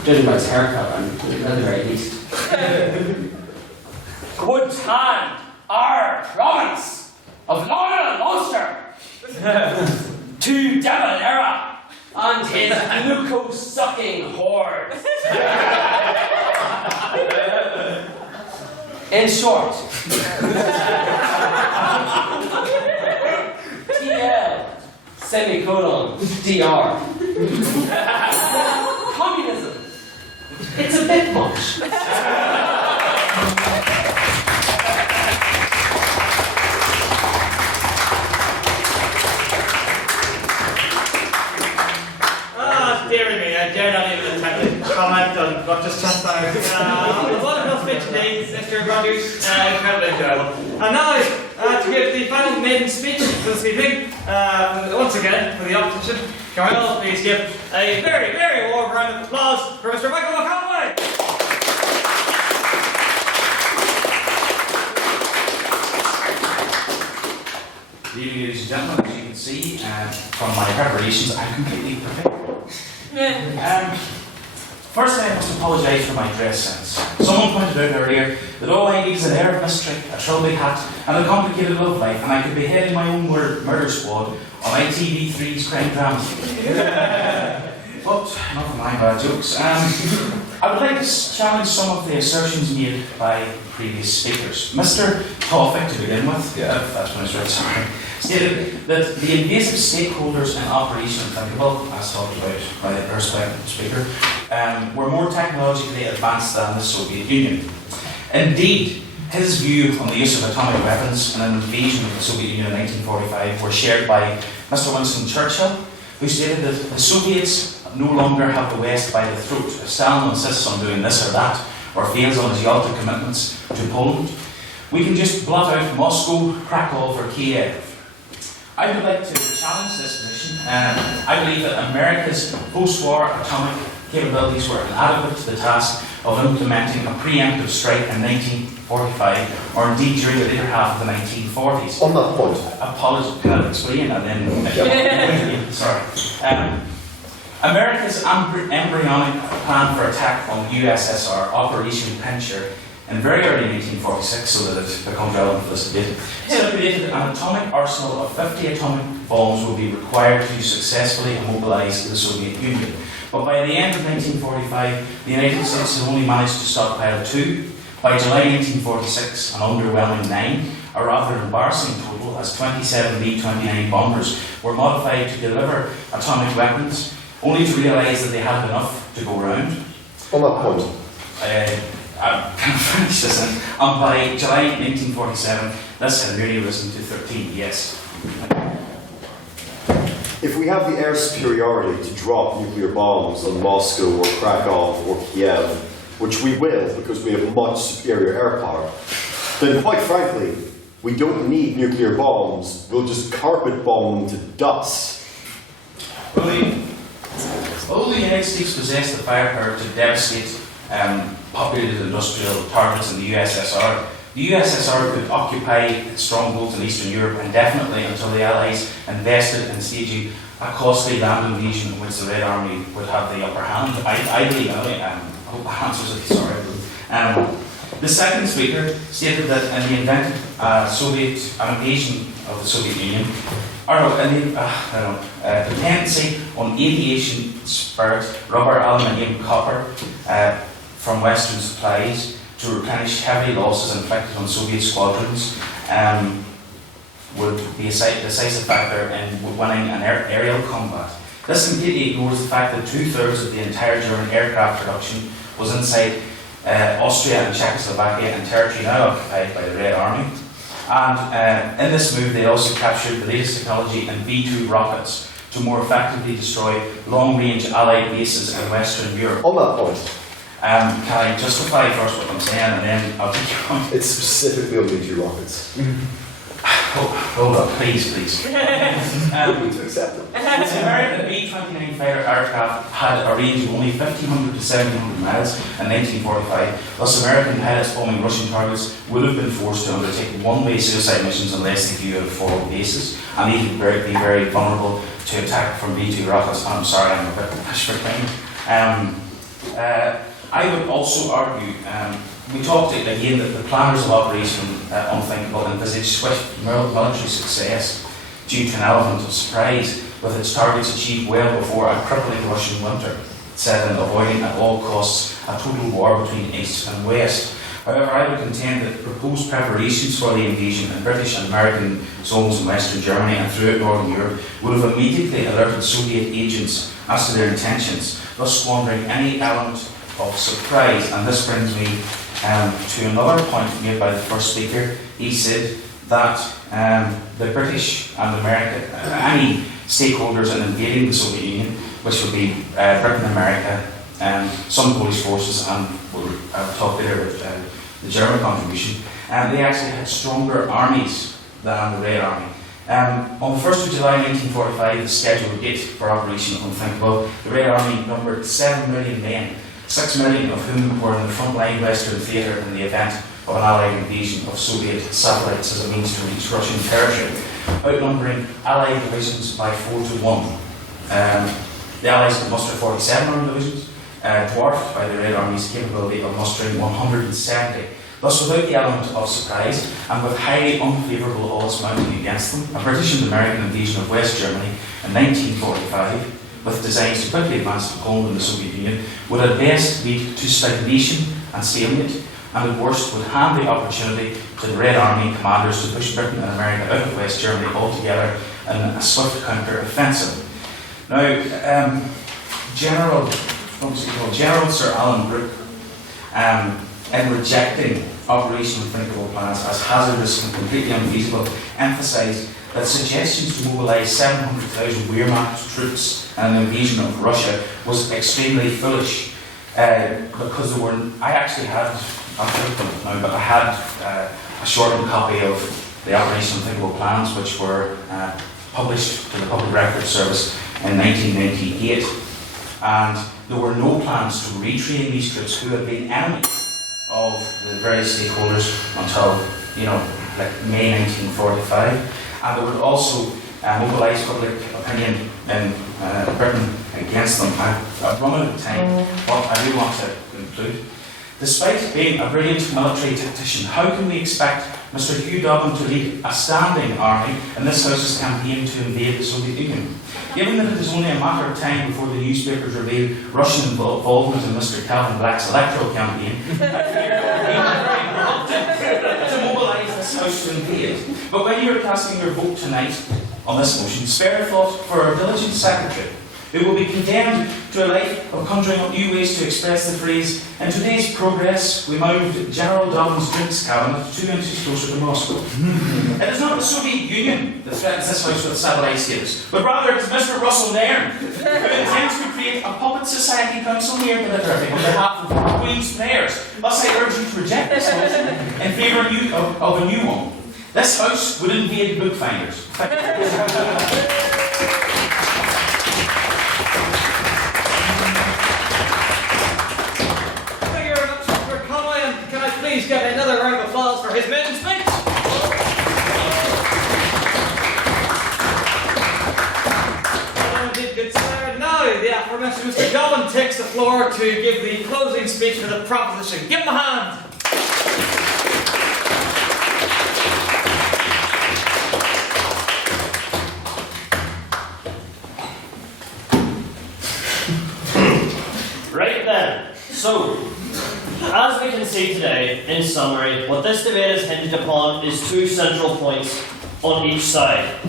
Judging by his haircut, at the very least. Would hand our province of Laurel and Ulster to De Valera and his glucose-sucking horde. In short, TL, semicolon, DR. Communism. It's a bit much. Dear me, I dare not even attempt to comment on what just transpired. The wonderful speech today, Mr. Rogers, incredibly enjoyable. And now, to give the final maiden speech for this evening, once again, for the opposition, can we all please give a very, very warm round of applause for Mr. Michael McConway? Good evening, ladies and gentlemen. As you can see from my preparations, I'm completely prepared. Firstly, I must apologise for my dress sense. Someone pointed out earlier that all I need is an air of mystery, a trilby hat, and a complicated love life, and I could be heading my own murder squad on ITV3's crime drama. But enough of my bad jokes. I would like to challenge some of the assertions made by previous speakers. Mr. Toffick, to begin with, that's when it's right, sorry, stated that the invasive stakeholders in Operation Unthinkable, as talked about by the perspective speaker, were more technologically advanced than the Soviet Union. Indeed, his view on the use of atomic weapons and an invasion of the Soviet Union in 1945 were shared by Mr. Winston Churchill, who stated that the Soviets no longer have the West by the throat. If Stalin insists on doing this or that, or fails on his Yalta commitments to Poland, we can just blot out Moscow, Krakow, or Kiev. I would like to challenge this position. I believe that America's post-war atomic capabilities were inadequate to the task of implementing a preemptive strike in 1945, or indeed during the later half of the 1940s. On that point. Apologies, can I explain? And then, sorry. America's embryonic plan for attack on USSR, Operation Pincher, in very early 1946, so that it becomes relevant for this debate, stipulated an atomic arsenal of 50 atomic bombs would be required to successfully immobilize the Soviet Union. But by the end of 1945, the United States had only managed to stockpile 2. By July 1946, an underwhelming 9, a rather embarrassing total, as 27 B-29 bombers were modified to deliver atomic weapons, only to realise that they had enough to go round. On that point. I can finish this in. And by July 1947, this had really risen to 13, yes. If we have the air superiority to drop nuclear bombs on Moscow or Krakow or Kiev, which we will because we have much superior air power, then quite frankly, we don't need nuclear bombs. We'll just carpet bomb them to dust. Although the United States possessed the firepower to devastate populated industrial targets in the USSR, the USSR could occupy strongholds in Eastern Europe indefinitely until the Allies invested in staging a costly land invasion in which the Red Army would have the upper hand. I believe, I hope that answers it, sorry. The second speaker stated that in the event an invasion of the Soviet Union, dependency on aviation spirit, rubber, aluminium, copper from Western supplies to replenish heavy losses inflicted on Soviet squadrons would be a decisive factor in winning an aerial combat. This completely ignores the fact that 2/3 of the entire German aircraft production was inside Austria and Czechoslovakia, and territory now occupied by the Red Army. And in this move, they also captured the latest technology in V2 rockets to more effectively destroy long-range Allied bases in Western Europe. On that point, can I justify first what I'm saying, and then I'll take you on? it's specifically on V2 rockets. Hold up, please. We need to accept them. The American B-29 fighter aircraft had a range of only 1,500 to 1,700 miles in 1945. Thus, American pilots bombing Russian targets would have been forced to undertake one-way suicide missions unless they viewed forward bases, and they would be very vulnerable to attack from B-2 rockets. I'm sorry, I'm a bit pushed for time. I would also argue, we talked again that the planners of Operation Unthinkable envisaged swift military success due to an element of surprise, with its targets achieved well before a crippling Russian winter set in, avoiding at all costs a total war between East and West. However, I would contend that proposed preparations for the invasion in British and American zones in Western Germany and throughout Northern Europe would have immediately alerted Soviet agents as to their intentions, thus squandering any element of surprise. And this brings me to another point made by the first speaker. He said that the British and America, any stakeholders in invading the Soviet Union, which would be Britain, America, some Polish forces, and we'll talk later about the German contribution, they actually had stronger armies than the Red Army. On the 1st of July 1945, the scheduled date for Operation Unthinkable, the Red Army numbered 7 million men, 6 million of whom were in the frontline Western theatre in the event of an Allied invasion of Soviet satellites as a means to reach Russian territory, outnumbering Allied divisions by 4-1. The Allies could muster 47 armed divisions, dwarfed by the Red Army's capability of mustering 170. Thus, without the element of surprise, and with highly unfavourable odds mounting against them, a British and American invasion of West Germany in 1945, with designs to quickly advance to Poland and the Soviet Union, would at best lead to stagnation and stalemate, and at worst would hand the opportunity to the Red Army commanders to push Britain and America out of West Germany altogether in a swift counter-offensive. Now, General Sir Alan Brooke, in rejecting Operation Unthinkable plans as hazardous and completely unfeasible, emphasised that suggestions to mobilise 700,000 Wehrmacht troops in an invasion of Russia was extremely foolish, because there were. I actually had, I'll put them now, but I had a shortened copy of the Operation Unthinkable plans, which were published to the Public Records Service in 1998, and there were no plans to retrain these troops who had been enemies of the various stakeholders until, like May 1945. And they would also mobilise public opinion in Britain against them. I've run out of time, but I do want to conclude. Despite being a brilliant military tactician, how can we expect Mr. Hugh Dobbin to lead a standing army in this House's campaign to invade the Soviet Union? Given that it is only a matter of time before the newspapers reveal Russian involvement in Mr. Calvin Black's electoral campaign, I fear he will be very reluctant to mobilise this House to invade. But when you are casting your vote tonight on this motion, spare a thought for our diligent secretary, who will be condemned to a life of conjuring up new ways to express the phrase, "In today's progress, we moved General Dobbin's drinks cabinet 2 inches closer to Moscow." It is not the Soviet Union that threatens this House with satellite status, but rather it is Mr. Russell Nairn, who intends to create a puppet society council near Delivery on behalf of the Queen's players. Thus, I urge you to reject this motion in favour of a new one. This House would invade bookfinders. Thank you. Please get another round of applause for his maiden speech. Good sir. Now, the aforementioned Mr. Dobbin takes the floor to give the closing speech for the proposition. Give him a hand. So, as we can see today, in summary, what this debate is hinged upon is two central points on each side.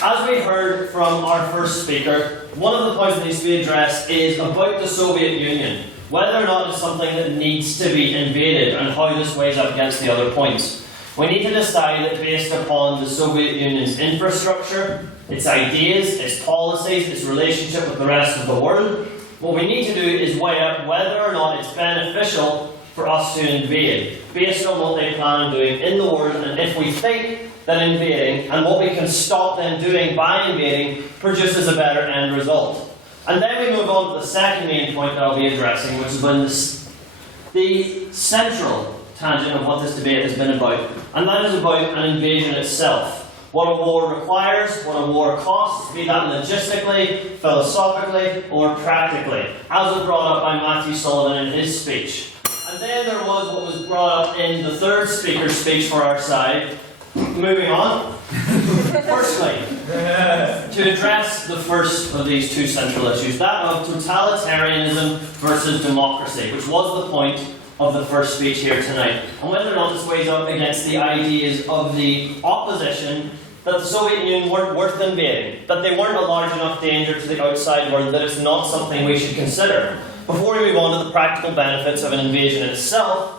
As we heard from our first speaker, one of the points that needs to be addressed is about the Soviet Union, whether or not it's something that needs to be invaded and how this weighs up against the other points. We need to decide that based upon the Soviet Union's infrastructure, its ideas, its policies, its relationship with the rest of the world, what we need to do is weigh up whether or not it's beneficial for us to invade, based on what they plan on doing in the world, and if we think that invading, and what we can stop them doing by invading, produces a better end result. And then we move on to the second main point that I'll be addressing, which is when the central tangent of what this debate has been about, and that is about an invasion itself. What a war requires, what a war costs, be that logistically, philosophically, or practically, as was brought up by Matthew Sullivan in his speech. And then there was what was brought up in the third speaker's speech for our side. Moving on. Firstly, to address the first of these two central issues, that of totalitarianism versus democracy, which was the point of the first speech here tonight, and whether or not this weighs up against the ideas of the opposition that the Soviet Union weren't worth invading, that they weren't a large enough danger to the outside world, that it's not something we should consider. Before we move on to the practical benefits of an invasion itself,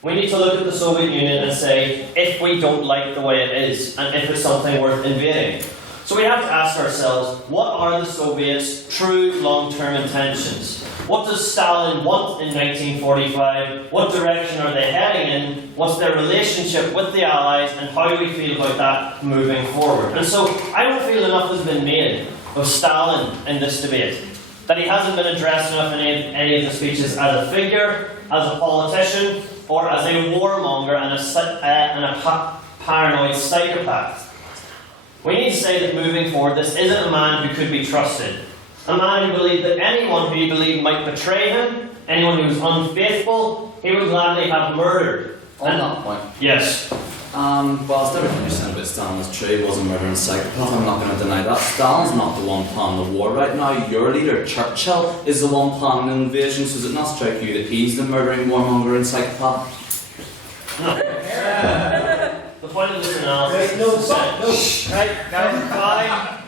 we need to look at the Soviet Union and say if we don't like the way it is, and if it's something worth invading. So we have to ask ourselves, what are the Soviets' true long-term intentions? What does Stalin want in 1945? What direction are they heading in? What's their relationship with the Allies? And how do we feel about that moving forward? And so I don't feel enough has been made of Stalin in this debate. That he hasn't been addressed enough in any of the speeches as a figure, as a politician, or as a warmonger and a paranoid psychopath. We need to say that moving forward, this isn't a man who could be trusted. A man who believed that anyone who he believed might betray him, anyone who was unfaithful, he would gladly have murdered. On that point. Yes. Whilst everything you're saying about Stalin is true, he was a murdering psychopath, I'm not going to deny that. Stalin's not the one planning the war right now. Your leader, Churchill, is the one planning the invasion, so does it not strike you that he's the murdering warmonger and psychopath? No. The point of this analysis is to say... Right, guys, fine.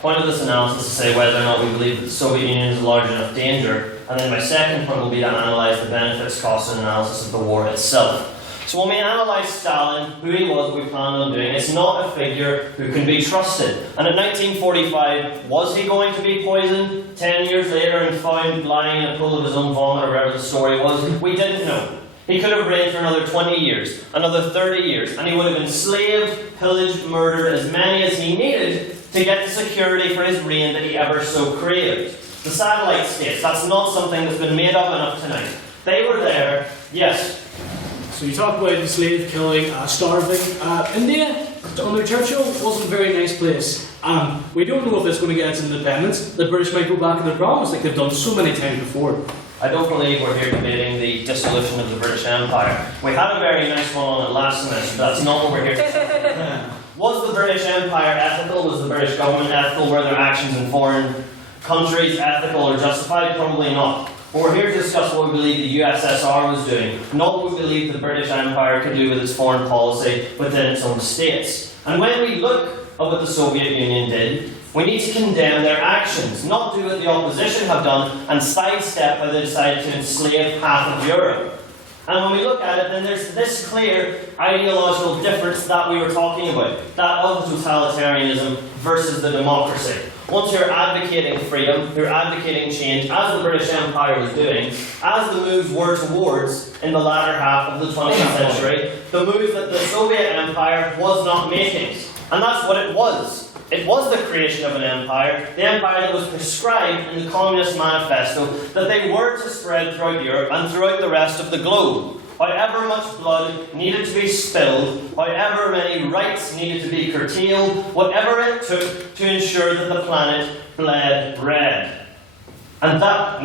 Point of this analysis is to say whether or not we believe that the Soviet Union is a large enough danger, and then my second point will be to analyse the benefits, costs, and analysis of the war itself. So when we analyse Stalin, who he was, what we planned on doing, it's not a figure who can be trusted. And in 1945, was he going to be poisoned 10 years later and found lying in a pool of his own vomit, or whatever the story was? We didn't know. He could have reigned for another 20 years, another 30 years, and he would have enslaved, pillaged, murdered as many as he needed to get the security for his reign that he ever so craved. The satellite states, that's not something that's been made up enough tonight. They were there, yes. So you talk about enslaved, killing, starving. India, under Churchill, wasn't a very nice place. We don't know if it's going to get its independence. The British might go back on their promise like they've done so many times before. I don't believe we're here debating the dissolution of the British Empire. We had a very nice one on it last semester, but that's not what we're here to say. Was the British Empire ethical? Was the British government ethical? Were their actions in foreign countries ethical or justified? Probably not. But we're here to discuss what we believe the USSR was doing, not what we believe the British Empire could do with its foreign policy within its own states. And when we look at what the Soviet Union did, we need to condemn their actions, not do what the opposition have done and sidestep how they decided to enslave half of Europe. And when we look at it, then there's this clear ideological difference that we were talking about, that of totalitarianism versus the democracy. Once you're advocating freedom, you're advocating change, as the British Empire was doing, as the moves were towards in the latter half of the 20th century, the moves that the Soviet Empire was not making. And that's what it was. It was the creation of an empire, the empire that was prescribed in the Communist Manifesto that they were to spread throughout Europe and throughout the rest of the globe. However much blood needed to be spilled, however many rights needed to be curtailed, whatever it took to ensure that the planet bled red. And that,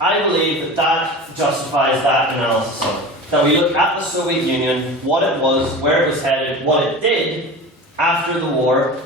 I believe that justifies that analysis of it. That we look at the Soviet Union, what it was, where it was headed, what it did after the war,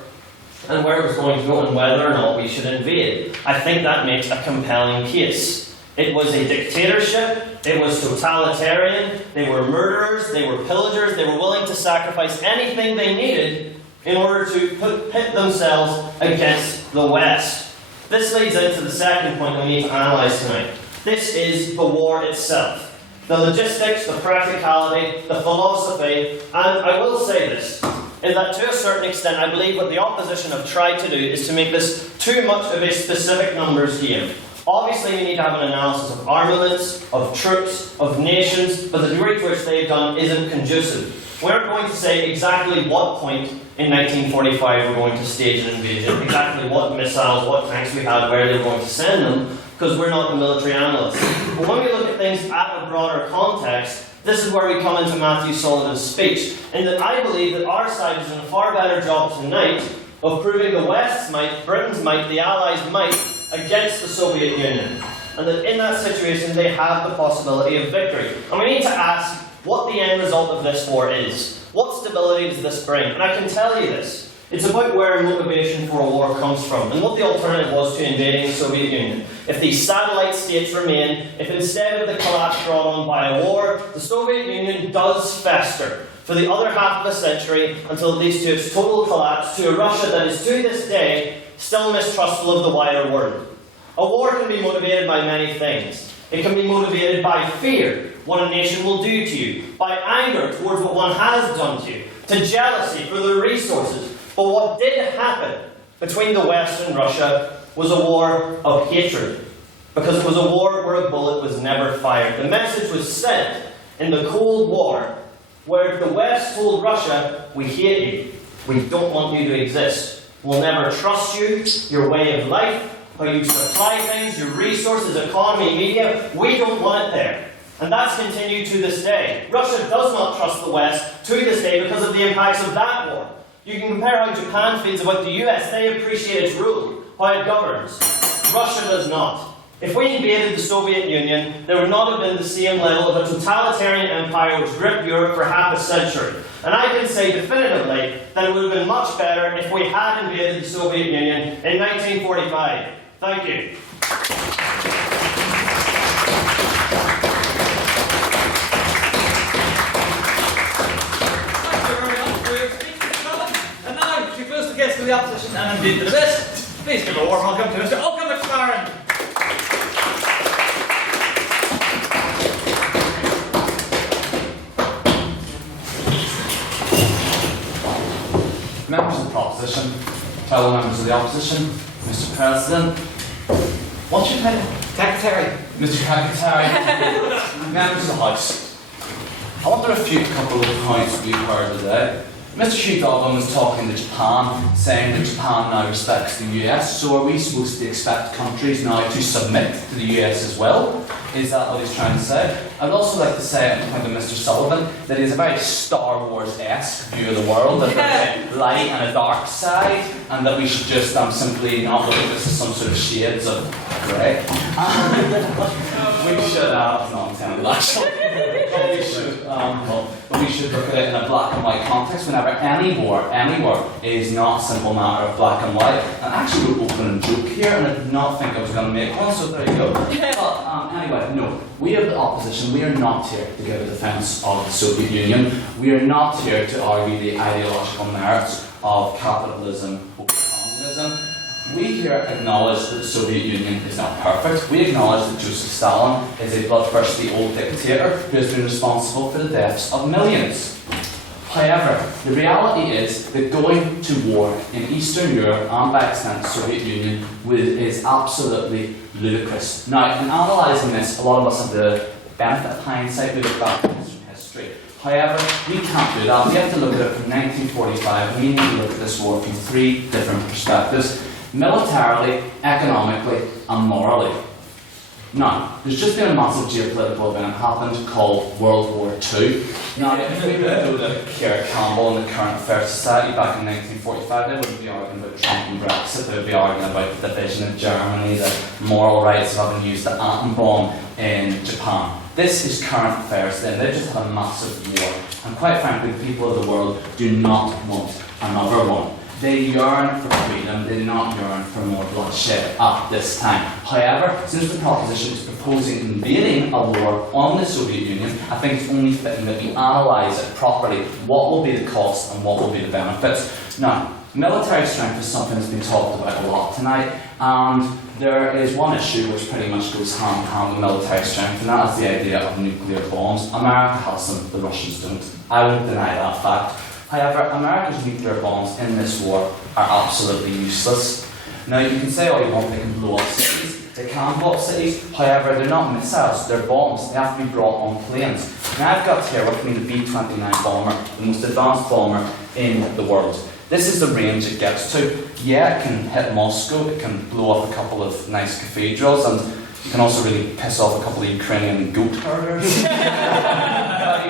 and where it was going to go and whether or not we should invade. I think that makes a compelling case. It was a dictatorship, it was totalitarian, they were murderers, they were pillagers, they were willing to sacrifice anything they needed in order to pit themselves against the West. This leads into the second point we need to analyse tonight. This is the war itself. The logistics, the practicality, the philosophy, and I will say this, is that to a certain extent I believe what the opposition have tried to do is to make this too much of a specific numbers game. Obviously we need to have an analysis of armaments, of troops, of nations, but the degree to which they've done isn't conducive. We're going to say exactly what point in 1945 we're going to stage an invasion, exactly what missiles, what tanks we had, where they were going to send them, because we're not the military analysts. But when we look at things at a broader context, this is where we come into Matthew Sullivan's speech, in that I believe that our side is in a far better job tonight of proving the West's might, Britain's might, the Allies' might against the Soviet Union. And that in that situation they have the possibility of victory. And we need to ask what the end result of this war is. What stability does this bring? And I can tell you this. It's about where motivation for a war comes from and what the alternative was to invading the Soviet Union. If these satellite states remain, if instead of the collapse brought on by a war, the Soviet Union does fester for the other half of a century until it leads to its total collapse, to a Russia that is to this day still mistrustful of the wider world. A war can be motivated by many things. It can be motivated by fear, what a nation will do to you, by anger towards what one has done to you, to jealousy for their resources. But what did happen between the West and Russia was a war of hatred, because it was a war where a bullet was never fired. The message was sent in the Cold War, where the West told Russia, we hate you, we don't want you to exist, we'll never trust you, your way of life, how you supply things, your resources, economy, media, we don't want it there. And that's continued to this day. Russia does not trust the West to this day because of the impacts of that war. You can compare how Japan feels about the US. They appreciate its rule, how it governs. Russia does not. If we invaded the Soviet Union, there would not have been the same level of a totalitarian empire which gripped Europe for half a century. And I can say definitively that it would have been much better if we had invaded the Soviet Union in 1945. Thank you. Guest of the opposition and indeed to the best. Please give a warm welcome to Mr. Oakham McLaren. Members of the proposition, fellow members of the opposition, Mr. President, what's your title? Secretary. Mr. Secretary, members of the House. I want to refute a couple of points we've heard today. Mr. Shugalvan was talking to Japan, saying that Japan now respects the US, so are we supposed to expect countries now to submit to the US as well? Is that what he's trying to say? I'd also like to say, on the point of Mr. Sullivan, that he has a very Star Wars-esque view of the world, that there's a light and a dark side, and that we should just simply not look at this as some sort of shades of grey. We should, not intended actually, but we should look at it in a black and white context whenever any war is not a simple matter of black and white. And I actually wrote open and joke here, and I did not think I was going to make one, so there you go. But anyway, no, we of the opposition, we are not here to give a defence of the Soviet Union. We are not here to argue the ideological merits of capitalism over communism. We here acknowledge that the Soviet Union is not perfect. We acknowledge that Joseph Stalin is a bloodthirsty old dictator who has been responsible for the deaths of millions. However, the reality is that going to war in Eastern Europe and by extent the Soviet Union is absolutely ludicrous. Now, in analysing this, a lot of us have the benefit of hindsight. We look back at history. However, we can't do that. We have to look at it from 1945. We need to look at this war from three different perspectives: militarily, economically, and morally. Now, there's just been a massive geopolitical event happened called World War II. Now, if we go to Keir Campbell and the Current Affairs Society back in 1945, they wouldn't be arguing about Trump and Brexit, they would be arguing about the division of Germany, the moral rights of having used the atom bomb in Japan. This is current affairs then. They've just had a massive war. And quite frankly, the people of the world do not want another one. They yearn for freedom, they do not yearn for more bloodshed at this time. However, since the proposition is proposing invading a war on the Soviet Union, I think it's only fitting that we analyse it properly. What will be the cost and what will be the benefits? Now, military strength is something that's been talked about a lot tonight, and there is one issue which pretty much goes hand in hand with military strength, and that is the idea of nuclear bombs. America has them, the Russians don't. I won't deny that fact. However, America's nuclear bombs in this war are absolutely useless. Now, you can say all you want, they can blow up cities. They can blow up cities, however, they're not missiles, they're bombs. They have to be brought on planes. Now, I've got here with me the B-29 bomber, the most advanced bomber in the world. This is the range it gets to. Yeah, it can hit Moscow, it can blow up a couple of nice cathedrals, and it can also really piss off a couple of Ukrainian goat herders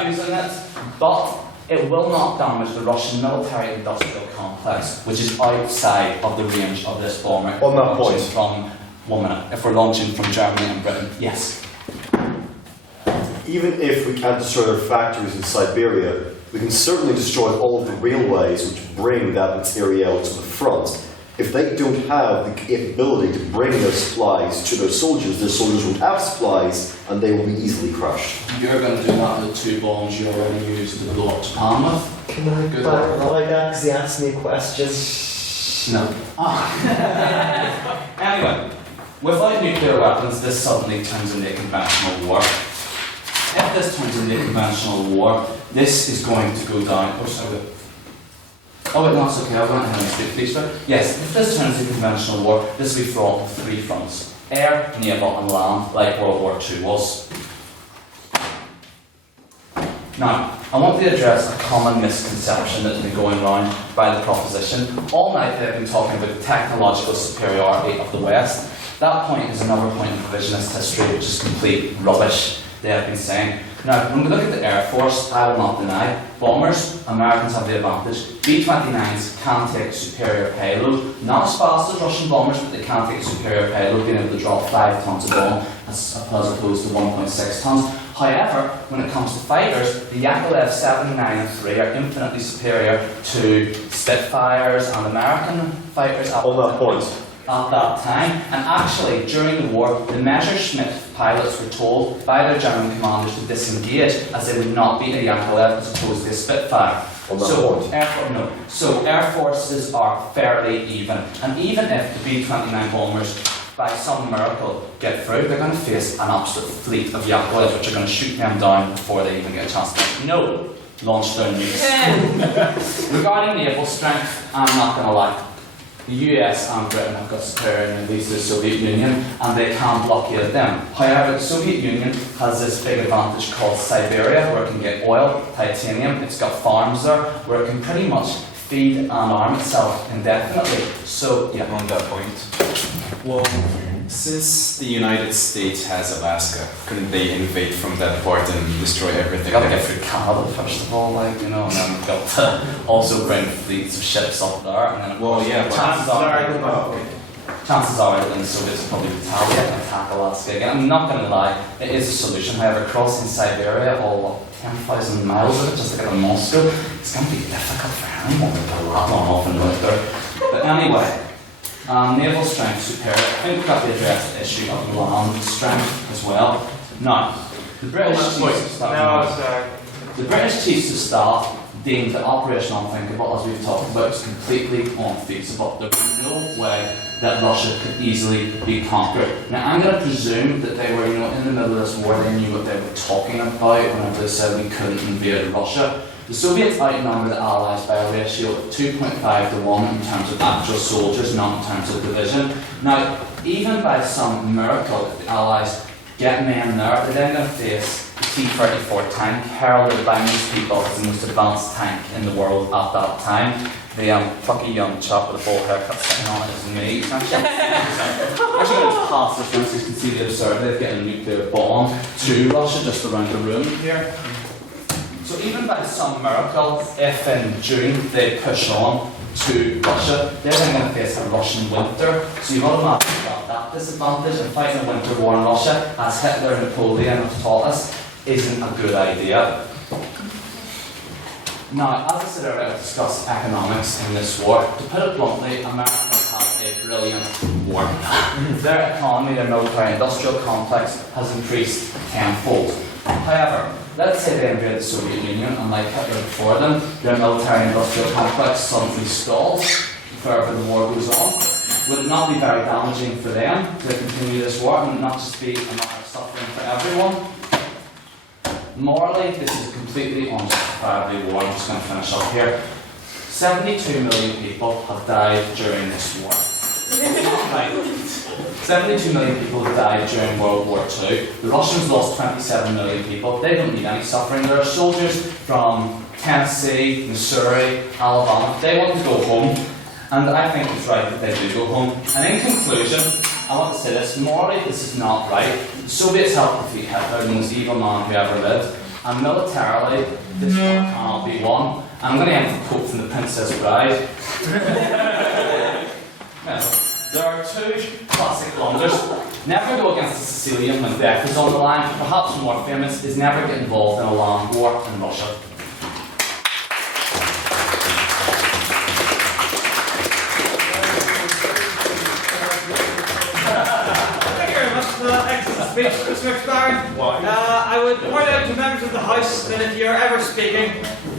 using it. But it will not damage the Russian military-industrial complex, which is outside of the range of this bomber. On that point. From 1 minute, if we're launching from Germany and Britain, yes. Even if we can't destroy their factories in Siberia, we can certainly destroy all of the railways which bring that material to the front. If they don't have the capability to bring their supplies to their soldiers won't have supplies and they will be easily crushed. You're going to do that with 2 bombs you already used to blow up Japan with? Can I Good clarify that because he asked me a question? No. Anyway, without nuclear weapons, this suddenly turns into a conventional war. If this turns into a conventional war, this is going to go down. Oh, sorry. Oh, wait, no, it's okay. I was going to have a mistake, please, sir. Yes, if this turns into a conventional war, this will be fought on 3 fronts: air, naval, and land, like World War II was. Now, I want to address a common misconception that's been going around by the proposition. All night they've been talking about the technological superiority of the West. That point is another point in provisionist history, which is complete rubbish, they have been saying. Now, when we look at the Air Force, I will not deny, bombers, Americans have the advantage. B-29s can take superior payload, not as fast as Russian bombers, but they can take a superior payload, being able to drop 5 tons of bomb as opposed to 1.6 tons. However, when it comes to fighters, the Yakolev 79 and 3 are infinitely superior to Spitfires and American fighters at that time. And actually, during the war, the Messerschmitt pilots were told by their German commanders to disengage, as they would not beat a Yakolev as opposed to a Spitfire. So Air Forces are fairly even. And even if the B-29 bombers, by some miracle, get through, they're going to face an absolute fleet of Yakolevs, which are going to shoot them down before they even get a chance to launch their nukes. Regarding naval strength, I'm not going to lie. The US and Britain have got superior navies to the Soviet Union, and they can blockade them. However, the Soviet Union has this big advantage called Siberia, where it can get oil, titanium, it's got farms there, where it can pretty much feed and arm itself indefinitely. So, yeah. On that point, well, since the United States has Alaska, couldn't they invade from that part and destroy everything? Gotta get through Canada first of all, and then we've got to also bring fleets of ships up there, and then chances are that the Soviets will probably retaliate and attack Alaska again. I'm not going to lie, it is a solution. However, crossing Siberia, all 10,000 miles of it, just to get to Moscow, it's going to be difficult for anyone to pull that one off in winter. But anyway, naval strength superior. I think we've got to address the issue of land strength as well. Now, the British Chiefs of Staff deemed the operation unthinkable, as we've talked about, is completely unfeasible. There was no way that Russia could easily be conquered. Now, I'm going to presume that they were, in the middle of this war, they knew what they were talking about whenever they said we couldn't invade Russia. The Soviets outnumbered the Allies by a ratio of 2.5 to 1 in terms of actual soldiers, not in terms of division. Now, even by some miracle, if the Allies get men there, they're then going to face the T-34 tank, heralded by most people as the most advanced tank in the world at that time. The plucky young chap with a full haircut sitting on it is me. Actually going to pass this one so you can see the absurdity of getting a nuclear bomb to Russia just around the room here. So even by some miracle, if in June they push on to Russia, they're then going to face a Russian winter. So you've automatically got that disadvantage, and fighting a winter war in Russia, as Hitler and Napoleon have taught us, isn't a good idea. Now, as I said earlier, I've discussed economics in this war. To put it bluntly, Americans have a brilliant war. Their economy, their military-industrial complex has increased tenfold. However, let's say they invade the Soviet Union and like Hitler before them, their military-industrial complex suddenly stalls further the war goes on. Would it not be very damaging for them to continue this war and not just be a matter of suffering for everyone? Morally, this is a completely unjustifiably war. I'm just going to finish up here. 72 million people have died during this war. Right. 72 million people have died during World War II. The Russians lost 27 million people. They don't need any suffering. There are soldiers from Tennessee, Missouri, Alabama. They want to go home. And I think it's right that they do go home. And in conclusion, I want to say this, morally this is not right. The Soviets helped defeat Hitler, the most evil man who ever lived. And militarily, this war cannot be won. And I'm going to end with a quote from The Princess Bride. There are two classic blunders. Never go against a Sicilian when death is on the line. Perhaps more famous is never get involved in a land war in Russia. Speech, Mr. McSparren. I would point out to members of the House that if you're ever speaking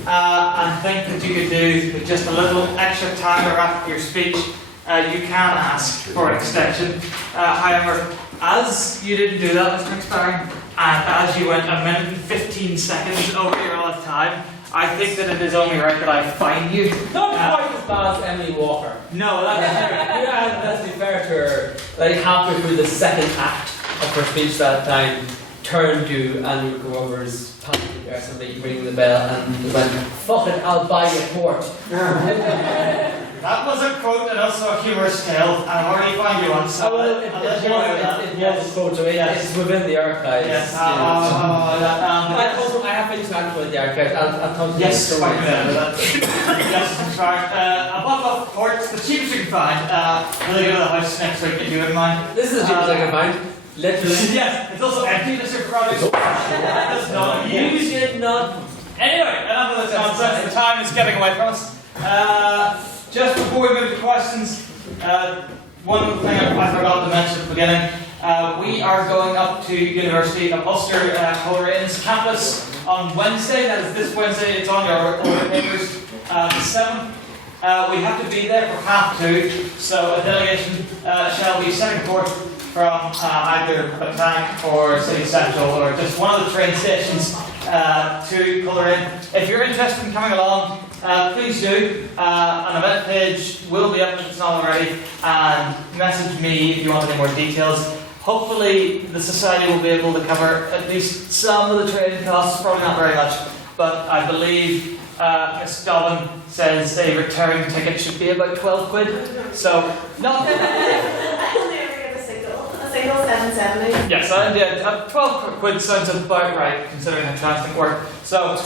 and think that you could do with just a little extra time after your speech, you can ask for an extension. However, as you didn't do that, Mr. McSparren, and as you went a minute and 15 seconds over your allotted time, I think that it is only right that I fine you. Not quite as bad as Emily Walker. No, that's true. Yeah, let's be fair to her. Like halfway through the second act of her speech that time, turned to Andrew Grover's pantry or somebody ringing the bell and went, "Fuck it, I'll buy you a port." That was a quote and also a humorous tale, and I've already found you one, so it was a quote, so it's within the archives. Yes, I have been interacting with the archives. I'll come to yes, the story. Yes, right. A bottle of port, the cheapest you can find. We'll go to the house next week if you wouldn't mind. This is the cheapest I can find. Literally. Yes, it's also empty, Mr. Product. It's not used. It not. Anyway, enough of this nonsense. The time is getting away from us. Just before we move to questions, one thing I forgot to mention at the beginning. We are going up to University of Ulster, Colerane's campus on Wednesday. That is this Wednesday. It's on your order papers. The 7th. We have to be there for 2:30, so a delegation shall be setting forth from either Botanic or City Central or just one of the train stations to Coleraine. If you're interested in coming along, please do. An event page will be up if it's not already, and message me if you want any more details. Hopefully the Society will be able to cover at least some of the train costs, probably not very much, but I believe Miss Dobbin says a return ticket should be about 12 quid, so not... Single 770. Yes, yeah, 12 quid sounds about right, considering how transit work. So,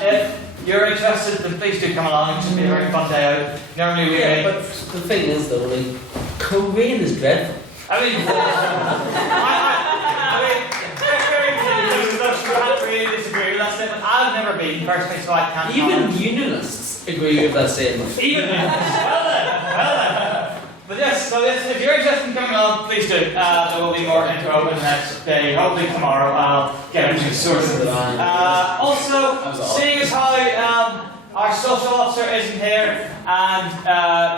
if you're interested, then please do come along. It should be a very fun day out. Normally we... Yeah, but the thing is though, like, Korean is dreadful. I mean, I really disagree with that statement. I've never been, personally, so I can't... Even unionists agree with that statement. Even unionists. Well then. But yes, so yes, if you're interested in coming along, please do. There will be more info in the next day. Hopefully tomorrow I'll get everything sorted. Also, seeing as how our social officer isn't here and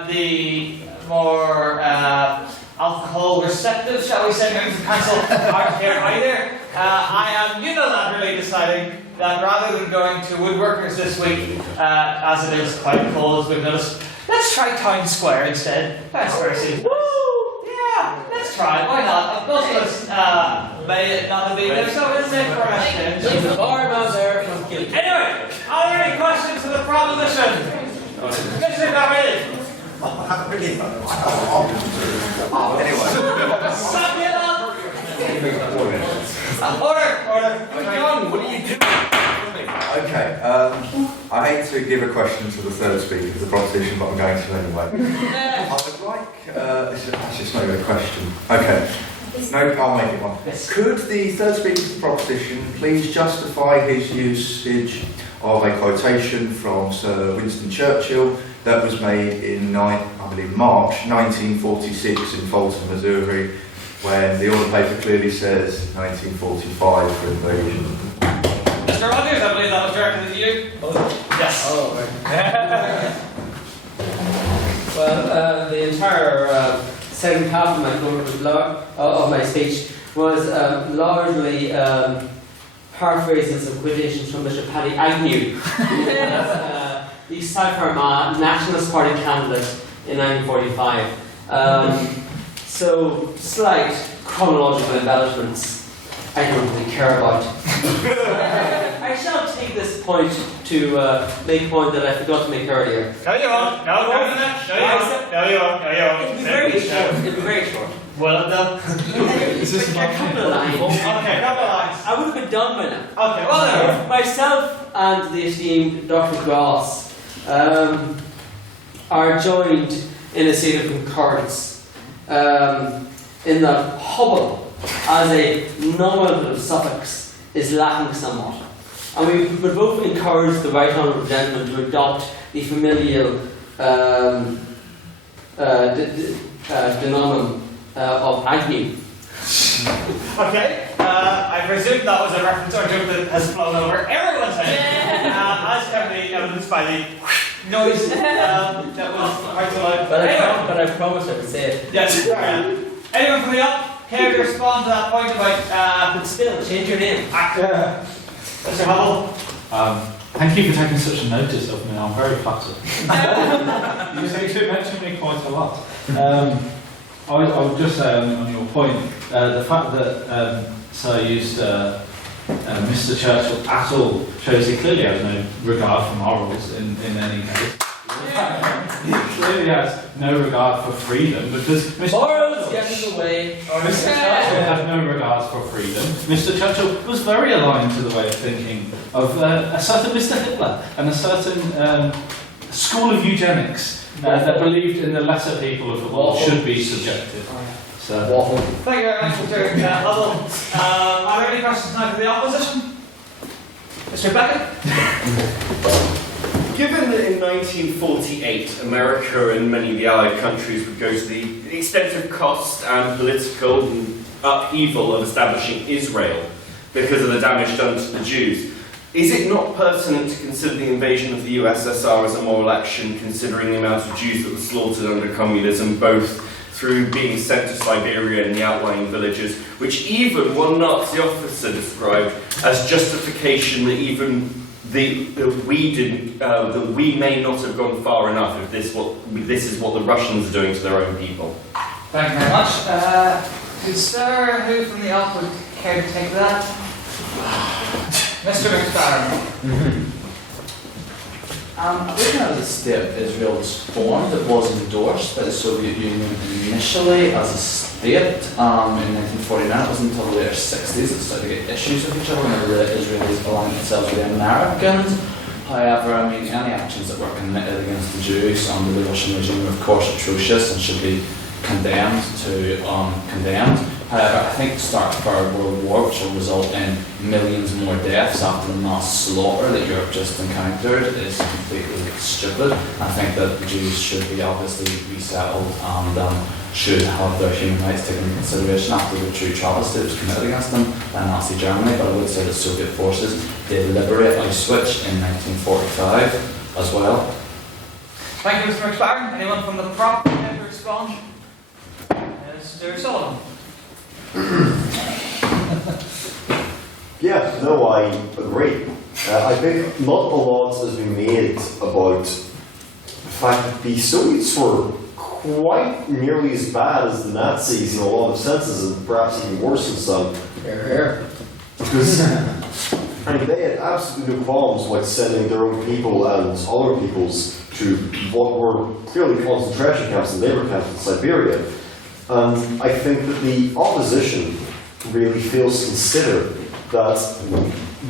the more alcohol receptive, shall we say, members of council aren't here either, I am unilaterally deciding that rather than going to woodworkers this week, as it is quite cold as we've noticed, let's try Town Square instead. Town Square seems nice. Yeah, let's try it. Why not? Of course, it's made it not to be there, so it's in for a change. Anyway, are there any questions to the proposition? Mr. David. Suck it up. Order. John, what are you doing? Okay, I hate to give a question to the third speaker of the proposition, but I'm going to anyway. I would like, actually it's not even a question. Okay, no, I'll make it one. Could the third speaker of the proposition please justify his usage of a quotation from Sir Winston Churchill that was made in, I believe, March 1946 in Fulton, Missouri, when the order paper clearly says 1945 for invasion. Mr. Rogers, I believe that was directed at you. Yes. Well, the entire second half of my speech was largely paraphrasing some quotations from Mr. Paddy Agnew, the South Armagh Nationalist Party candidate in 1945. So, slight chronological embellishments I don't really care about. I shall take this point to make a point that I forgot to make earlier. No, you won't. No, you won't. It'll be very short. It'll be very short. Well done. A couple of lines. Okay, a couple of lines. I would have been done by now. Okay, well then. Myself and the esteemed Dr. Gross are joined in a state of concurrence in that Hubble as a nominative suffix is lacking somewhat. And we would both encourage the right honourable gentleman to adopt the familial denominator of Agnew. Okay, I presume that was a reference or a joke that has flown over everyone's head, as can be evidenced by the noise that was quite so loud. But I promised I would say it. Yes, anyone from the up care to respond to that point about, but still, change your name. Mr. Hubble? Thank you for taking such notice of me. I'm very flattered. You seem to mention me quite a lot. I would just say on your point, the fact that Sir used Mr. Churchill at all shows he clearly has no regard for morals in any case. He clearly has no regard for freedom because Mr. Morals get in the way. Mr. Churchill had no regard for freedom. Mr. Churchill was very aligned to the way of thinking of a certain Mr. Hitler and a certain school of eugenics that believed in the lesser people of the world should be subjected. So, Thank you very much, Mr. Hubble. Are there any questions now for the opposition? Mr. Beckett? Given that in 1948 America and many of the Allied countries would go to the extensive cost and political upheaval of establishing Israel because of the damage done to the Jews, is it not pertinent to consider the invasion of the USSR as a moral action, considering the amount of Jews that were slaughtered under communism, both through being sent to Siberia and the outlying villages, which even one Nazi officer described as justification that even that we may not have gone far enough if this is what the Russians are doing to their own people. Thank you very much. Could Sir, who from the up would care to take that? Mr. McFarren. Looking at the state Israel was formed, it was endorsed by the Soviet Union initially as a state in 1949. It wasn't until the later 60s it started to get issues with each other whenever the Israelis aligned themselves with the Americans. However, I mean, any actions that were committed against the Jews under the Russian regime are of course atrocious and should be condemned. However, I think the start of the Third World War, which will result in millions more deaths after the mass slaughter that Europe just encountered, is completely stupid. I think that the Jews should be obviously resettled and should have their human rights taken into consideration after the true travesty that was committed against them by Nazi Germany. But I would say that Soviet forces did liberate Auschwitz in 1945 as well. Thank you, Mr. McFarren. Anyone from the prop care to respond? Mr. Sullivan. Yeah, no, I agree. I think not a lot has been made about the fact that the Soviets were quite nearly as bad as the Nazis in a lot of senses, and perhaps even worse in some. Because I mean, they had absolutely no qualms with sending their own people and other peoples to what were clearly concentration camps and labor camps in Siberia. And I think that the opposition really fails to consider that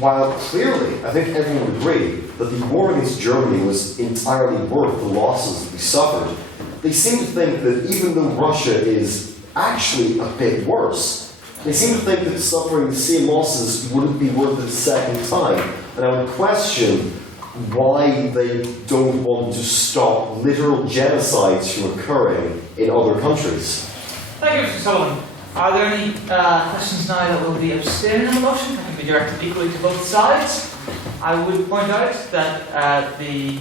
while clearly I think everyone would agree that the war against Germany was entirely worth the losses that we suffered, they seem to think that even though Russia is actually a bit worse, they seem to think that suffering the same losses wouldn't be worth it a second time. And I would question why they don't want to stop literal genocides from occurring in other countries. Thank you, Mr. Sullivan. Are there any questions now that will be abstaining on the motion? That can be directed equally to both sides. I would point out that the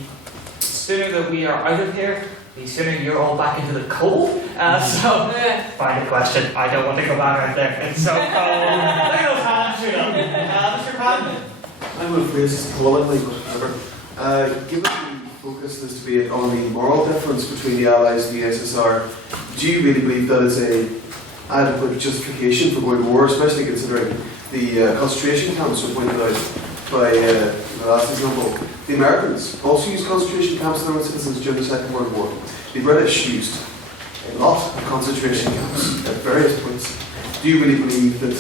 sooner that we are out of here, the sooner you're all back into the cold. So, find a question. I don't want to go back right there. It's so cold. Look at those hands, shoot up. Mr. Patton. I would phrase this politely, but whatever. Given the focus is to be on the moral difference between the Allies and the USSR, do you really believe that is a adequate justification for going to war, especially considering the concentration camps were pointed out by the last example? The Americans also used concentration camps in their own citizens during the Second World War. The British used a lot of concentration camps at various points. Do you really believe that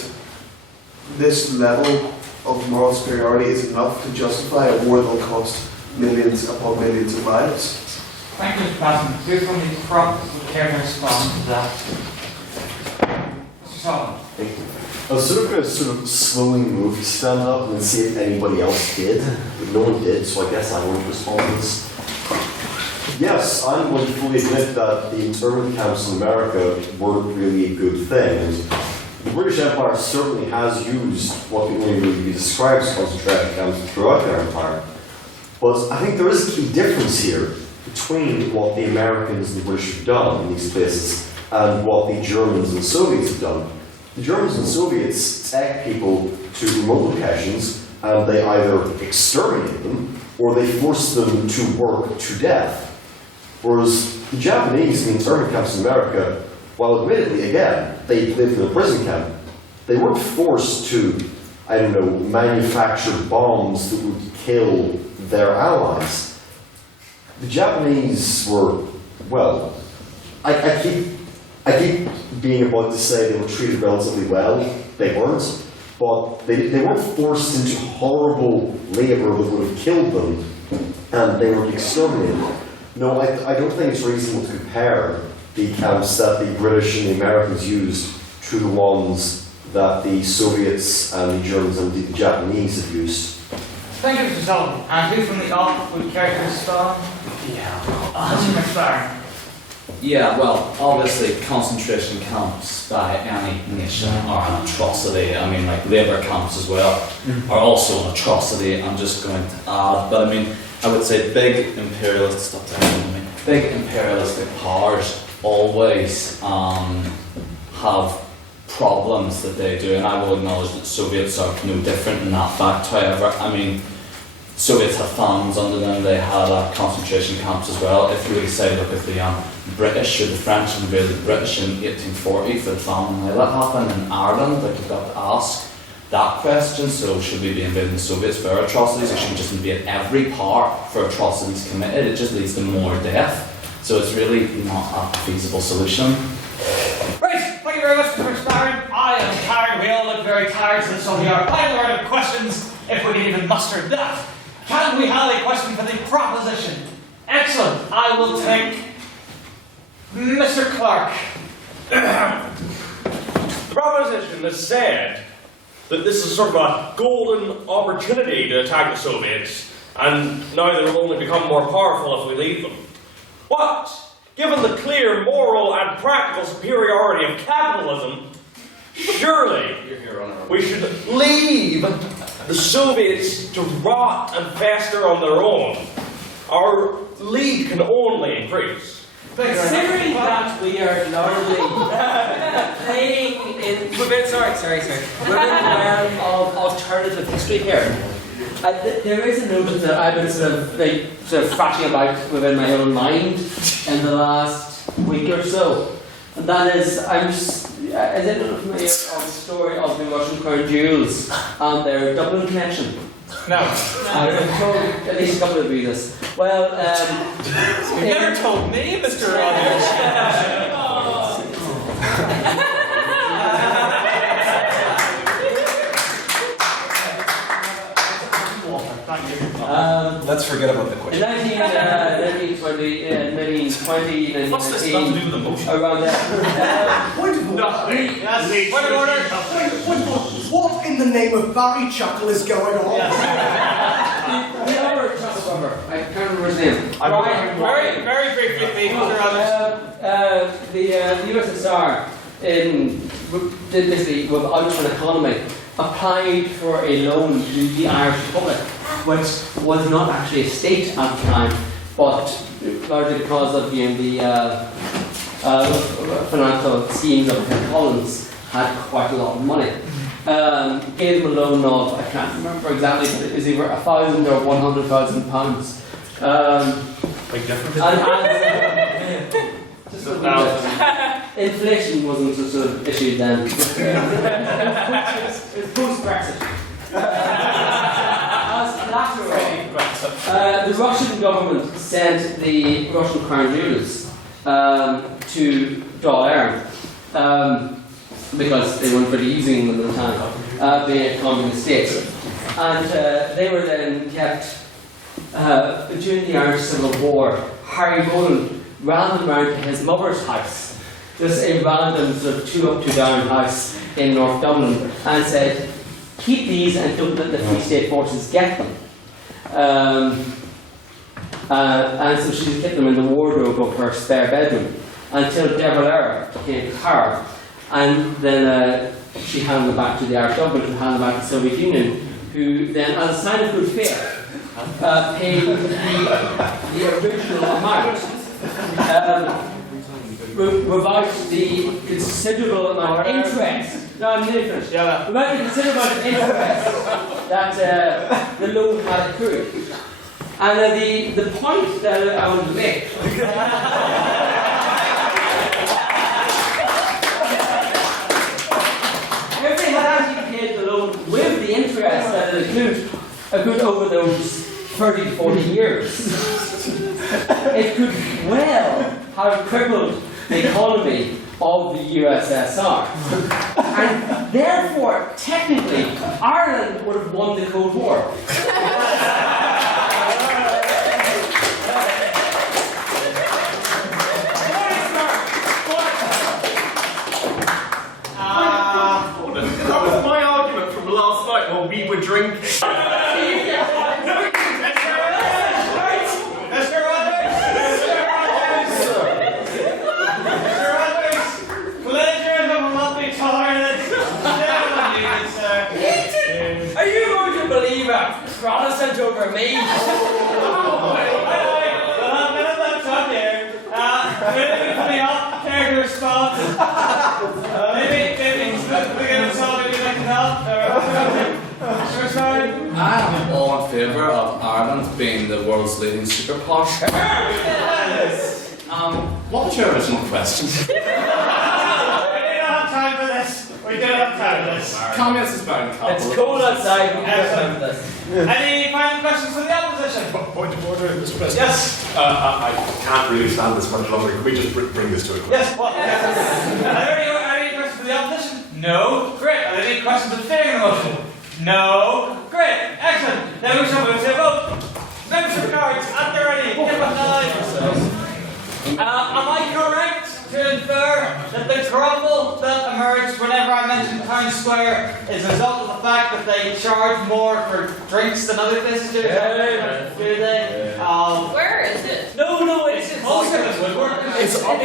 this level of moral superiority is enough to justify a war that will cost millions upon millions of lives? Thank you, Mr. Patton. Who from the front would care to respond to that? Mr. Sullivan. I was going to slowly move to stand up and see if anybody else did, but no one did, so I guess I won't respond to this. Yes, I'm going to fully admit that the internment camps in America weren't really a good thing. And the British Empire certainly has used what can only really be described as concentration camps throughout their empire. But I think there is a key difference here between what the Americans and the British have done in these places and what the Germans and Soviets have done. The Germans and Soviets take people to remote locations and they either exterminate them or they force them to work to death. Whereas the Japanese in the internment camps in America, while admittedly, again, they lived in a prison camp, they weren't forced to, I don't know, manufacture bombs that would kill their allies. The Japanese were, well, I keep being about to say they were treated relatively well. They weren't. But they weren't forced into horrible labour that would have killed them, and they were exterminated. No, I don't think it's reasonable to compare the camps that the British and the Americans used to the ones that the Soviets and the Germans and the Japanese have used. Thank you, Mr. Sullivan. And who from the off would care to respond? Mr. McFarren. Yeah, well, obviously concentration camps by any nation are an atrocity. I mean, like labour camps as well are also an atrocity. I'm just going to add, but I mean, I would say big imperialist, big imperialistic powers always have problems that they do, and I will acknowledge that Soviets are no different in that fact. However, I mean, Soviets had famines under them, they had concentration camps as well. If you really say, look at the British or the French invaded the British in 1840 for the famine, now that happened in Ireland, like you've got to ask that question. So should we be invading the Soviets for atrocities, or should we just invade every part for atrocities committed? It just leads to more death. So it's really not a feasible solution. Right, thank you very much, Mr. McFarren. I am tired, we all look very tired, so we are quite out of questions, if we can even muster that. Can we have a question for the proposition? Excellent. I will take Mr. Clark. The proposition has said that this is sort of a golden opportunity to attack the Soviets, and now they will only become more powerful if we leave them. But, given the clear moral and practical superiority of capitalism, surely we should leave the Soviets to rot and fester on their own. Our lead can only increase. Considering that we are largely playing within the realm of alternative history here, there is a notion that I've been sort of thrashing about within my own mind in the last week or so, and that is, is anyone familiar of the story of the Russian crown jewels and their Dublin connection? No. I've told at least a couple of you this. Well, you never told me, Mr. Rogers. Let's forget about the question. In 1920, What's this got to do with the motion? around that. Point of order. What in the name of Barry Chuckle is going on? We are a trust his name? Brian. Very briefly, please, Mr. Rogers. The USSR did basically, without an economy, applied for a loan to the Irish Republic, which was not actually a state at the time, but largely because of the financial schemes of Collins had quite a lot of money. Gave them a loan of, I can't remember exactly, but it was either £1,000 or £100,000. Big difference. Just a little bit. Inflation wasn't such an issue then. It was post-Brexit. As collateral, the Russian government sent the Russian crown jewels to Dáil Éireann because they weren't really using them at the time, being a communist state. And they were then kept, during the Irish Civil War, Harry Boland ran them round to his mother's house, just a random sort of 2-up, 2-down house in North Dublin, and said, keep these and don't let the Free State forces get them. And so she kept them in the wardrobe of her spare bedroom until De Valera came to power. And then she handed them back to the Irish government, who handed them back to the Soviet Union, who then, as a sign of good faith, paid the original amount without the considerable amount of interest. No, I'm nearly finished. Without the considerable amount of interest that the loan had accrued. And the point that I want to make. If they had actually paid the loan with the interest that it accrued over those 30 to 40 years, it could well have crippled the economy of the USSR. And therefore, technically, Ireland would have won the Cold War. That was my argument from last night while we were drinking. Are you going to believe a Protestant over me? Coming up, character response. Maybe, I'm all in favour of Ireland being the world's leading superpower. What was your original question? We don't have time for this. We don't have time for this. Comments is bound couple. It's cold outside. We don't have time for this. Any final questions from the opposition? Point of order, Mr. President. Yes. I can't really stand this much longer. Can we just bring this to a close? Yes. What? Are there any questions for the opposition? No. Great. Are there any questions in favor of the motion? No. Great. Excellent. Now we shall move to a vote. Membership cards at the ready. Give us am I correct to infer that the trouble that emerged whenever I mentioned Town Square is a result of the fact that they charge more for drinks than other places do? Yeah. Do they? Where is it? No, it's closer than Woodward. It's No,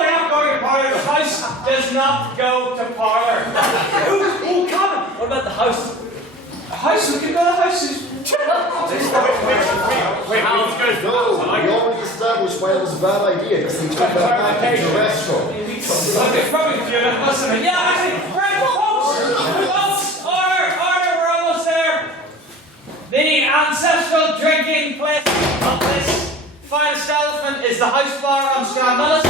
we aren't going to parlour. The house does not go to parlour. Oh, come on. What about the house? A house? We can go to houses. Wait, No, we already established why it was a bad idea because they took that back into the restaurant. Okay, probably listen. Yeah, actually, right, folks, order, we're almost there. The ancestral drinking place of this fine establishment is the House Bar on Stranmillis.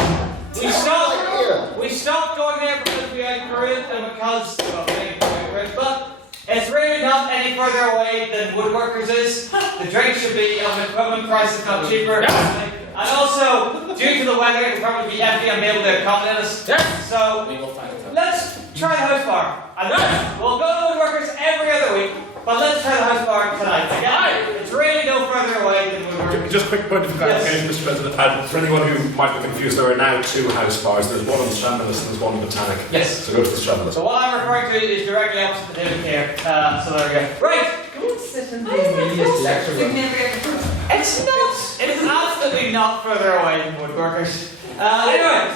We stopped going there because we outgrew it and because, but it's really not any further away than Woodworkers is. The drink should be of an equivalent price, if not cheaper. And also, due to the weather, it will probably be empty and be able to accommodate us. So, let's try the House Bar. And we'll go to Woodworkers every other week, but let's try the House Bar tonight. Again, it's really no further away than Woodworkers. Just quick point of clarification, Mr. President. For anyone who might be confused, there are now two house bars. There's one on the Strandless and there's one in Botanic. Yes. So go to the Strandless. So what I'm referring to is directly opposite the table here. So there we go. Right! Go and sit in the immediate lecture room. It's not! It is absolutely not further away than woodworkers. Anyway,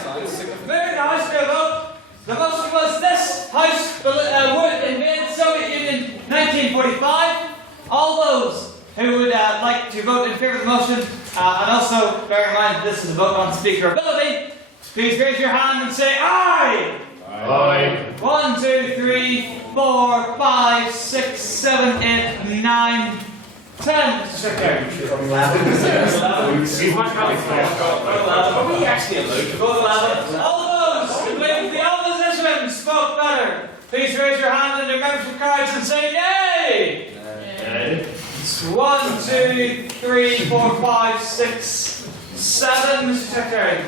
very nice to vote. The motion was this House would invade the Soviet Union 1945. All those who would like to vote in favour of the motion, and also bear in mind that this is a vote on speakerability, please raise your hand and say aye! Aye. 1, 2, 3, 4, 5, 6, 7, 8, 9, 10. Mr. Secretary. Are we actually allowed to All those who believe the opposition spoke better, please raise your hand in your membership cards and say nay! Nay. 1, 2, 3, 4, 5, 6, 7, Mr. Secretary.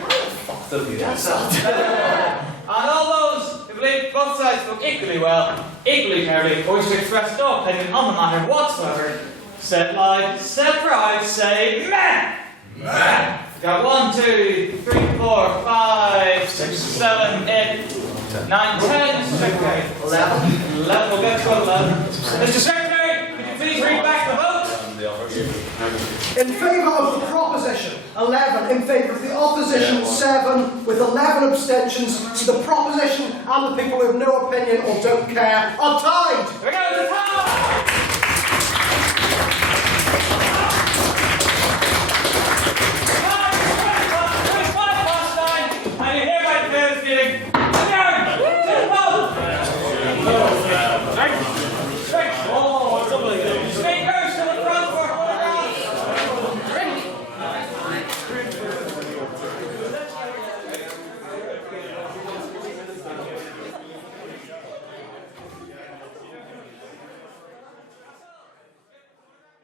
And all those who believe both sides spoke equally well, equally fairly, or wish to express no opinion on the matter whatsoever, set live, set right, say meh! Meh! Got 1, 2, 3, 4, 5, 6, 7, 8, 9, 10, Mr. Secretary. 11. 11, we'll get to 11. Mr. Secretary, could you please read back the vote? In favour of the proposition, 11. In favour of the opposition, 7. With 11 abstentions, so the proposition and the people who have no opinion or don't care are tied. There we go, it's a tie!